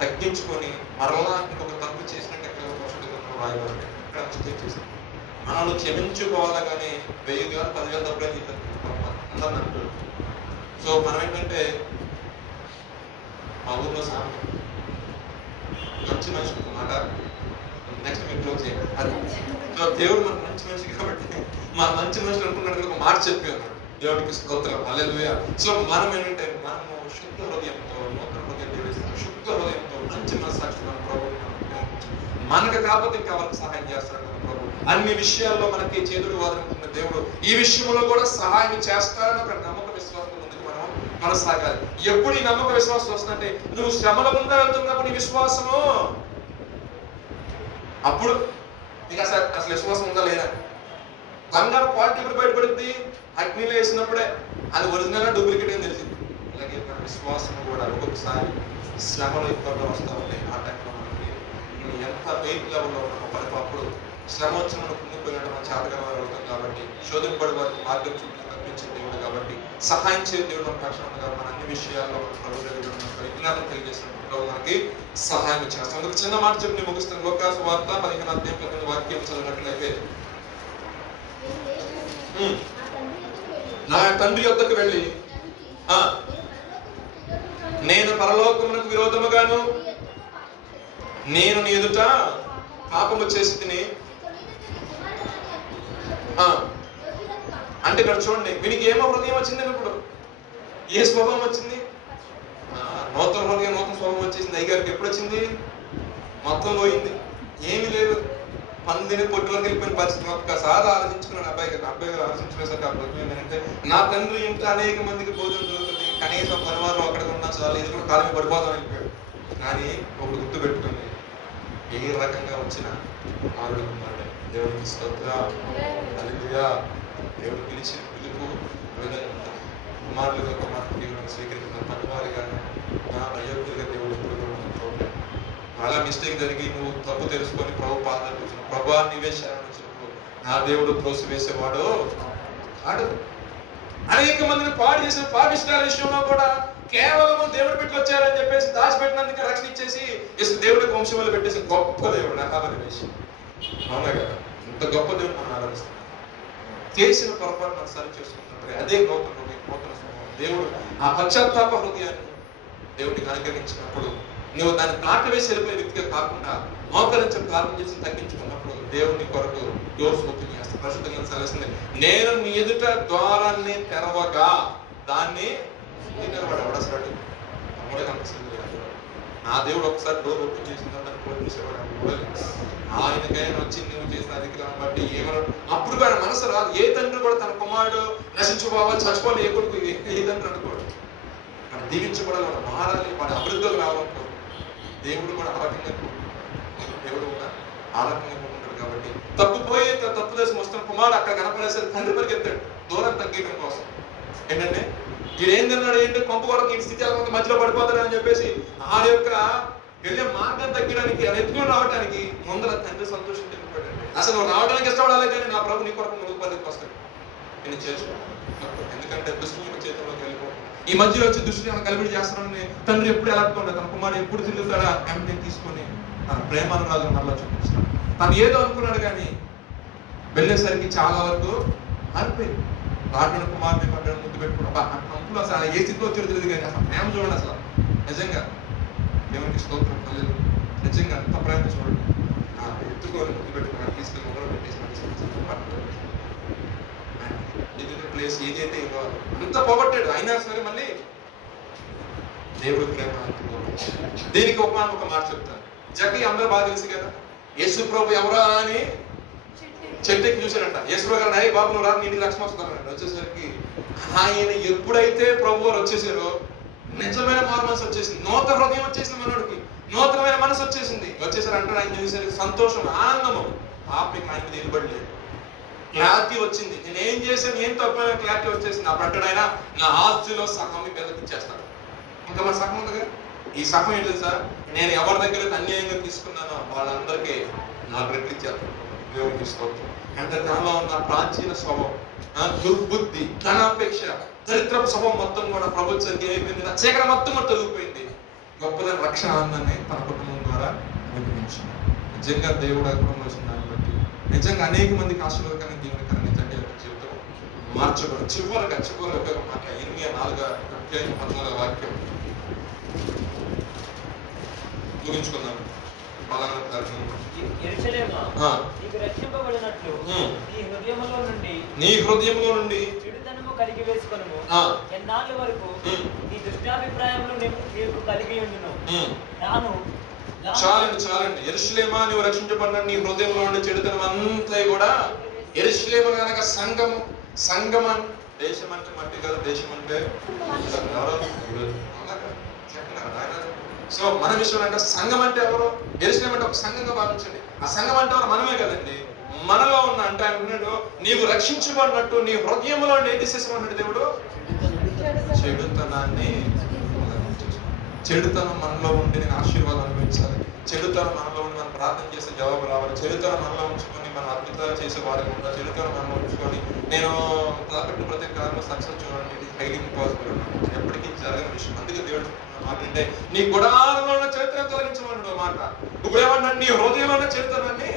తగ్గించుకొని మరలా ఇంకొక తప్పు చేసినట్టు ఎక్కడ రాయబడి ఇక్కడ మిస్టేక్ చేసింది. మనల్ని క్షమించుకోవాలి కానీ 1000 10,000 తప్పుడే అందరిని అంటాడు. సో మనం ఏంటంటే మా ఊర్లో మంచి మనిషి మాట నెక్స్ట్ మీరు క్లోజ్ చేయండి. అది దేవుడు మన మంచి మనిషి కాబట్టి మన మంచి మనిషి అనుకున్నాడు ఒక మాట చెప్పి ఉన్నాడు. దేవుడికి స్తోత్రం, హల్లెలూయా. సో మనం ఏంటంటే మనము శుద్ధ హృదయంతో, నూతన హృదయం జీవిస్తాం, శుద్ధ హృదయంతో మంచి మనసాక్షి ప్రభు మనకు కాకపోతే ఇంకా ఎవరికి సహాయం చేస్తాడు ప్రభు. అన్ని విషయాల్లో మనకి చేదుడు వాదన ఉన్న దేవుడు ఈ విషయంలో కూడా సహాయం చేస్తారని ఒక నమ్మక విశ్వాసం ముందుకు మనం కొనసాగాలి. ఎప్పుడు ఈ నమ్మక విశ్వాసం వస్తుందంటే నువ్వు శ్రమల గుండా వెళ్తున్నప్పుడు నీ విశ్వాసము, అప్పుడు నీకు అసలు విశ్వాసం ఉందా లేదా. బంగారు క్వాలిటీ ఎప్పుడు బయటపడుద్ది? అగ్నిలో వేసినప్పుడే అది ఒరిజినల్ డూప్లికేట్ అని తెలిసింది. అలాగే మన విశ్వాసం కూడా ఒక్కొక్కసారి శ్రమలు ఎక్కువగా వస్తూ ఉంటాయి. ఆ టైంలో మనకి ఎంత వెయిట్ లెవెల్లో ఉన్నామో మనకు అప్పుడు శ్రమ వచ్చి మనం కుంగిపోయినట్టు మనం చేతగా అవుతాం. కాబట్టి శోధింపడి వారికి మార్గం చూపించి తప్పించే దేవుడు కాబట్టి సహాయం చేయ దేవుడు మన పక్షాన కాబట్టి మన అన్ని విషయాల్లో విజ్ఞానం తెలియజేసినప్పుడు మనకి సహాయం చేస్తాం. అందుకు చిన్న మాట చెప్పి నేను ముగిస్తాను. లోకాసు వార్త 15 వాక్యం చదివినట్లయితే, నా తండ్రి యొద్దకు వెళ్ళి నేను పరలోకమునకు విరోధముగాను నేను నీ ఎదుట పాపము చేసి తిని. అంటే ఇక్కడ చూడండి, వీనికి ఏమో హృదయం వచ్చింది. ఇప్పుడు ఏ స్వభావం వచ్చింది? నూతన హృదయం, నూతన స్వభావం వచ్చేసింది. అయ్యగారికి ఎప్పుడు వచ్చింది? మొత్తం పోయింది, ఏమీ లేదు. పందిని పొట్టు వరకు వెళ్ళిపోయిన పరిస్థితి. ఒక్కసారి ఆలోచించుకున్నాను. అబ్బాయి గారు ఆలోచించుకునేసరికి అప్పుడు ఏంటంటే, నా తండ్రి ఇంట అనేక మందికి భోజనం దొరుకుతుంది, కనీసం పనివారం అక్కడ ఉన్నా చాలు, ఇది కూడా కాలం పడిపోతాం వెళ్ళిపోయాడు. కానీ ఒకటి గుర్తు పెట్టుకుంది, ఏ రకంగా వచ్చిన కుమారుడు కుమారుడే. దేవుడికి స్తోత్ర, హల్లెలూయా. దేవుడు పిలిచిన పిలుపు కుమారులుగా కుమార్తెగా స్వీకరించిన పనివారిగానే అయోగ్యులుగా దేవుడు ఎప్పుడు కూడా అలా మిస్టేక్ జరిగి నువ్వు తప్పు తెలుసుకొని ప్రభు పాదాలు వచ్చిన ప్రభు నివేశాలను వచ్చినప్పుడు నా దేవుడు త్రోసివేసేవాడు కాడు. అనేక మందిని పాడు చేసిన పాపిష్టాల విషయంలో కూడా కేవలం దేవుడు పెట్టి వచ్చారని చెప్పేసి దాచిపెట్టినందుకు రక్షణ ఇచ్చేసి దేవుడికి వంశంలో పెట్టేసి గొప్ప దేవుడు అహాబని వేసి. అవునా కదా? ఇంత గొప్ప దేవుడు మనం ఆరాధిస్తాం. చేసిన పొరపాటు మనం సరి చేసుకుంటున్నప్పుడు అదే నూతన హృదయం, నూతన స్వభావం. దేవుడు ఆ పశ్చాత్తాప హృదయాన్ని దేవుడికి అనుగ్రహించినప్పుడు నువ్వు దాన్ని నాటు వేసి వెళ్ళిపోయే వ్యక్తిగా కాకుండా మోకరించి ప్రార్థన చేసి తగ్గించుకున్నప్పుడు దేవుని కొరకు డోర్స్ ఓపెన్ చేస్తాను. పరిశుద్ధంగా సలహిస్తుంది, నేను నీ ఎదుట ద్వారాన్ని తెరవగా దాన్ని తెరవాడు ఎవడసరాడు అమ్మడే కనిపిస్తుంది. నా దేవుడు ఒకసారి డోర్ ఓపెన్ చేసిందా దాన్ని క్లోజ్ చేసేవాడు. ఆయనకైనా వచ్చి నువ్వు చేసిన అధికారం బట్టి ఏమన్నా అప్పుడు కూడా మనసు రాదు. ఏ తండ్రి కూడా తన కుమారుడు నశించుకోవాలి, చచ్చిపోవాలి, ఏ కొడుకు ఏ తండ్రి అనుకోడు. వాడు దీవించబడాలి, వాడు మారాలి, వాడి అభివృద్ధిలోకి రావాలనుకో. దేవుడు కూడా ఆ రకంగా దేవుడు కూడా ఆ రకంగా ఉంటాడు. కాబట్టి తప్పుపోయి తప్పు దేశం వస్తున్న కుమారుడు అక్కడ కనపడేసరికి తండ్రి పరిగెత్తాడు దూరం తగ్గడం కోసం. ఏంటంటే ఈయన ఏం తిన్నాడు, ఏంటి కొంప కొరకు ఈ స్థితి అలా మధ్యలో పడిపోతాడు అని చెప్పేసి ఆ యొక్క వెళ్ళే మార్గం తగ్గడానికి అది ఎత్తుకొని రావడానికి ముందర తండ్రి సంతోషం తెలిపాడు. అసలు నువ్వు రావడానికి ఇష్టపడాలి కానీ నా ప్రభు నీ కొరకు ముందుకు పరిగెత్తుకు వస్తాడు. నేను చేసుకో, ఎందుకంటే దుష్టుల చేతుల్లోకి వెళ్ళిపో. ఈ మధ్యలో వచ్చి దుష్టుని ఏమైనా కలిపిడి చేస్తానని తండ్రి ఎప్పుడు ఎలా తన కుమారుడు ఎప్పుడు తిరుగుతాడా ఎంని తీసుకొని తన ప్రేమానురాగం మరలా చూపిస్తాడు. తను ఏదో అనుకున్నాడు కానీ వెళ్ళేసరికి చాలా వరకు మారిపోయింది. రాటున కుమారుని పడ్డాడు, ముద్దు పెట్టుకున్నాడు. అప్పుడు అసలు ఏ స్థితిలో వచ్చాడు తెలియదు కానీ అసలు ప్రేమ చూడండి. అసలు నిజంగా దేవునికి స్తోత్రం కలేదు. నిజంగా అంత ప్రేమ చూడండి. ఎత్తుకొని ముద్దు పెట్టుకున్నాడు, తీసుకుని మొదలు పెట్టేసి ప్లేస్ ఏదైతే ఇవ్వాలి అంత పోగొట్టాడు. అయినా సరే మళ్ళీ దేవుడి ప్రేమ. దీనికి ఒక మాట చెప్తాను. జక్కి అందరూ బాగా తెలుసు కదా, యేసు ప్రభు ఎవరా అని చెట్టుకి చూశాడంట. యేసు ప్రభు గారు అయ్యి బాబు నువ్వు రా, నీటి లక్ష్యం వస్తున్నాడు. వచ్చేసరికి ఆయన ఎప్పుడైతే ప్రభు వారు వచ్చేసారో నిజమైన మారు మనసు వచ్చేసింది, నూతన హృదయం వచ్చేసింది, మనోడికి నూతనమైన మనసు వచ్చేసింది. వచ్చేసారు అంటే ఆయన చూసేసరికి సంతోషం, ఆనందము. పాపకి ఆయన మీద నిలబడలేదు, క్లారిటీ వచ్చింది. నేను ఏం చేశాను, ఏం తప్పైనా క్లారిటీ వచ్చేసింది. అప్పుడు అంటాడు ఆయన, నా ఆస్తిలో సగం పెద్దకి ఇచ్చేస్తాడు. ఇంకా మన సగం ఉందిగా. ఈ సగం ఏంటి సార్, నేను ఎవరి దగ్గర అన్యాయంగా తీసుకున్నానో వాళ్ళందరికీ నాకు రెట్లు ఇచ్చేస్తాను. దేవుడికి స్తోత్రం. అంటే దానిలో ఉన్న ప్రాచీన స్వభావం, దుర్బుద్ధి, ధనాపేక్ష, దరిద్రపు స్వభావం మొత్తం కూడా ప్రభుత్వానికి ఏమైపోయింది, చీకర మొత్తం కూడా తొలగిపోయింది. గొప్పదైన రక్షణ ఆనందాన్ని తన కుటుంబం ద్వారా నిర్మించింది. నిజంగా దేవుడు కుటుంబం వచ్చిన దాన్ని బట్టి నిజంగా అనేక మందికి ఆశీర్వాదకరంగా దీవెనకరంగా నిజంగా జీవితం మార్చబడి చివరిగా ఉపయోగం మాట 4:14 వాక్యం ముగించుకుందాం. నీ హృదయంలో నుండి చెడుతనము కలిగి వేసుకొనుము. ఎన్నాళ్ళ వరకు నీ దుష్టాభిప్రాయములు నీకు కలిగి ఉండును. తాను చాలండి. యెరూషలేమా నువ్వు రక్షించబడిన నీ హృదయంలో ఉండే చెడుతనం అంతా కూడా యెరూషలేము కనుక సంగమ దేశం అంటే మట్టి కాదు, దేశం అంటే సో మన విషయం అంటే సంఘం అంటే ఎవరు? యెరూషలేము అంటే ఒక సంఘంగా భావించండి. ఆ సంఘం అంటే ఎవరు? మనమే కదండి. మనలో ఉన్న అంటే ఆయన ఉన్నాడు, నీవు రక్షించబడినట్టు నీ హృదయంలో ఏం తీసేసామన్నాడు దేవుడు? చెడుతనం మనలో ఉండి నేను ఆశీర్వాదం అనుభవించాలి, చెడుతనం మనలో ఉండి మనం ప్రార్థన చేసే జవాబు రావాలి, చెడుతనం మనలో ఉంచుకొని మనం అద్భుతాలు చేసే వారికి ఉంటా, చెడుతనం మనలో ఉంచుకొని నేను కాబట్టి ప్రతి కాలంలో సక్సెస్ చూడండి, ఇది హైలీ ఇంపాసిబుల్ అన్నమాట, ఎప్పటికీ జరగని విషయం. అందుకే దేవుడు మాట అంటే నీ గుడారంలో ఉన్న చరిత్రను తొలగించమన్నాడు మాట. ఇప్పుడు ఏమన్నా నీ హృదయంలో ఉన్న చరిత్రని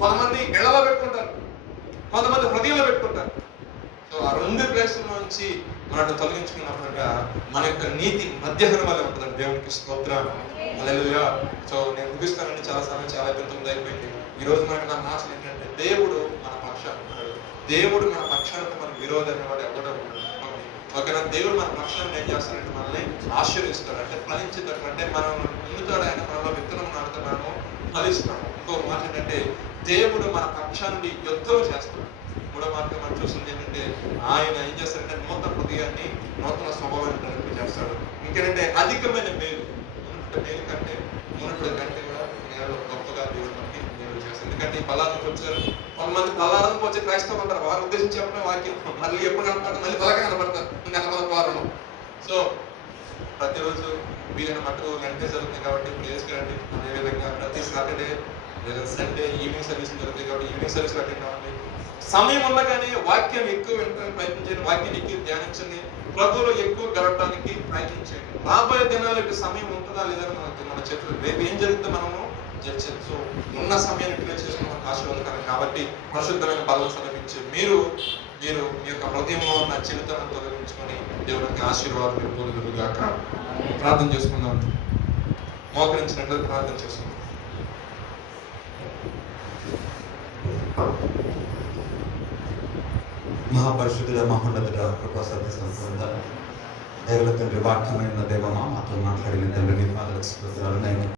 కొంతమంది ఇళ్లలో పెట్టుకుంటారు, కొంతమంది హృదయంలో పెట్టుకుంటారు. సో ఆ రెండు ప్లేసుల నుంచి మనల్ని తొలగించుకున్నప్పుడుగా మన యొక్క నీతి మధ్యాహ్నం వల్ల ఉంటుందండి. దేవునికి స్తోత్రం, హల్లెలూయా. సో నేను ముగిస్తానండి, చాలా సమయం చాలా ఇబ్బంది అయిపోయింది. ఈ రోజు మనకి నా ఆశ ఏంటంటే దేవుడు మన పక్షాన ఉన్నాడు. దేవుడు మన పక్షానికి మన విరోధం అనేవాడు ఎవడో ఉన్నాడు. ఓకేనా? దేవుడు మన పక్షాన్ని ఏం చేస్తాడంటే మనల్ని ఆశీర్వదిస్తాడు, అంటే ఫలించేటట్టు, అంటే మనం ముందుతాడు ఆయన, మనలో విత్తనం నాటుతున్నాము, ఫలిస్తున్నాము. ఇంకో మాట ఏంటంటే దేవుడు మన పక్షాన్ని యుద్ధం చేస్తాడు. మూడో మార్గం మనం చూస్తుంది ఏంటంటే ఆయన ఏం చేస్తాడంటే నూతన హృదయాన్ని, నూతన స్వభావాన్ని చేస్తాడు. ఇంకేంటంటే అధికమైన మేలు, మేలు కంటే మునుపటి కంటే కూడా నేను గొప్పగా దేవుడు మనకి మేలు చేస్తాడు. ఎందుకంటే ఈ బలానికి వచ్చారు కొంతమంది, బలానికి వచ్చే క్రైస్తవులు ఉంటారు, వారి ఉద్దేశం చెప్పడం వాక్యం మళ్ళీ ఎప్పుడు కనపడతారు, మళ్ళీ బలగా కనపడతారు నెల వారంలో. సో ప్రతిరోజు వీలైన మటుకు వెంటనే జరుగుతుంది కాబట్టి ప్లేస్కి రండి. అదేవిధంగా ప్రతి సాటర్డే లేదా సండే ఈవినింగ్ సర్వీస్ జరుగుతుంది కాబట్టి ఈవినింగ్ సర్వీస్ అటెండ్ అవ్వండి. సమయం ఉండగానే వాక్యం ఎక్కువ వినడానికి ప్రయత్నించండి, వాక్యం ఎక్కువ ధ్యానించండి, ప్రభువులో ఎక్కువ గడపడానికి ప్రయత్నించండి. రాబోయే దినాలకు సమయం ఉంటుందా లేదా మన చేతులు, రేపు ఏం జరుగుతుందో మనము చర్చలు. సో ఉన్న సమయాన్ని యూటిలైజ్ చేసుకుని మనకు ఆశీర్వాదకరం కాబట్టి పరిశుద్ధమైన బలం సమర్పించి మీరు మీ యొక్క హృదయంలో ఉన్న చిన్నతనం తొలగించుకొని దేవునికి ఆశీర్వాదం పొందుదురుగాక. ప్రార్థన చేసుకుందాం, మోకరించినట్లు ప్రార్థన చేసుకుందాం. మహాపరిశుద్ధుడ, మహోన్నతుడ, కృపా సత్య సంపూర్ణ దేవుల తండ్రి, వాక్యమైన దేవమా మాతో మాట్లాడిన తండ్రి, నీ పాదాలకు స్తోత్రాలు.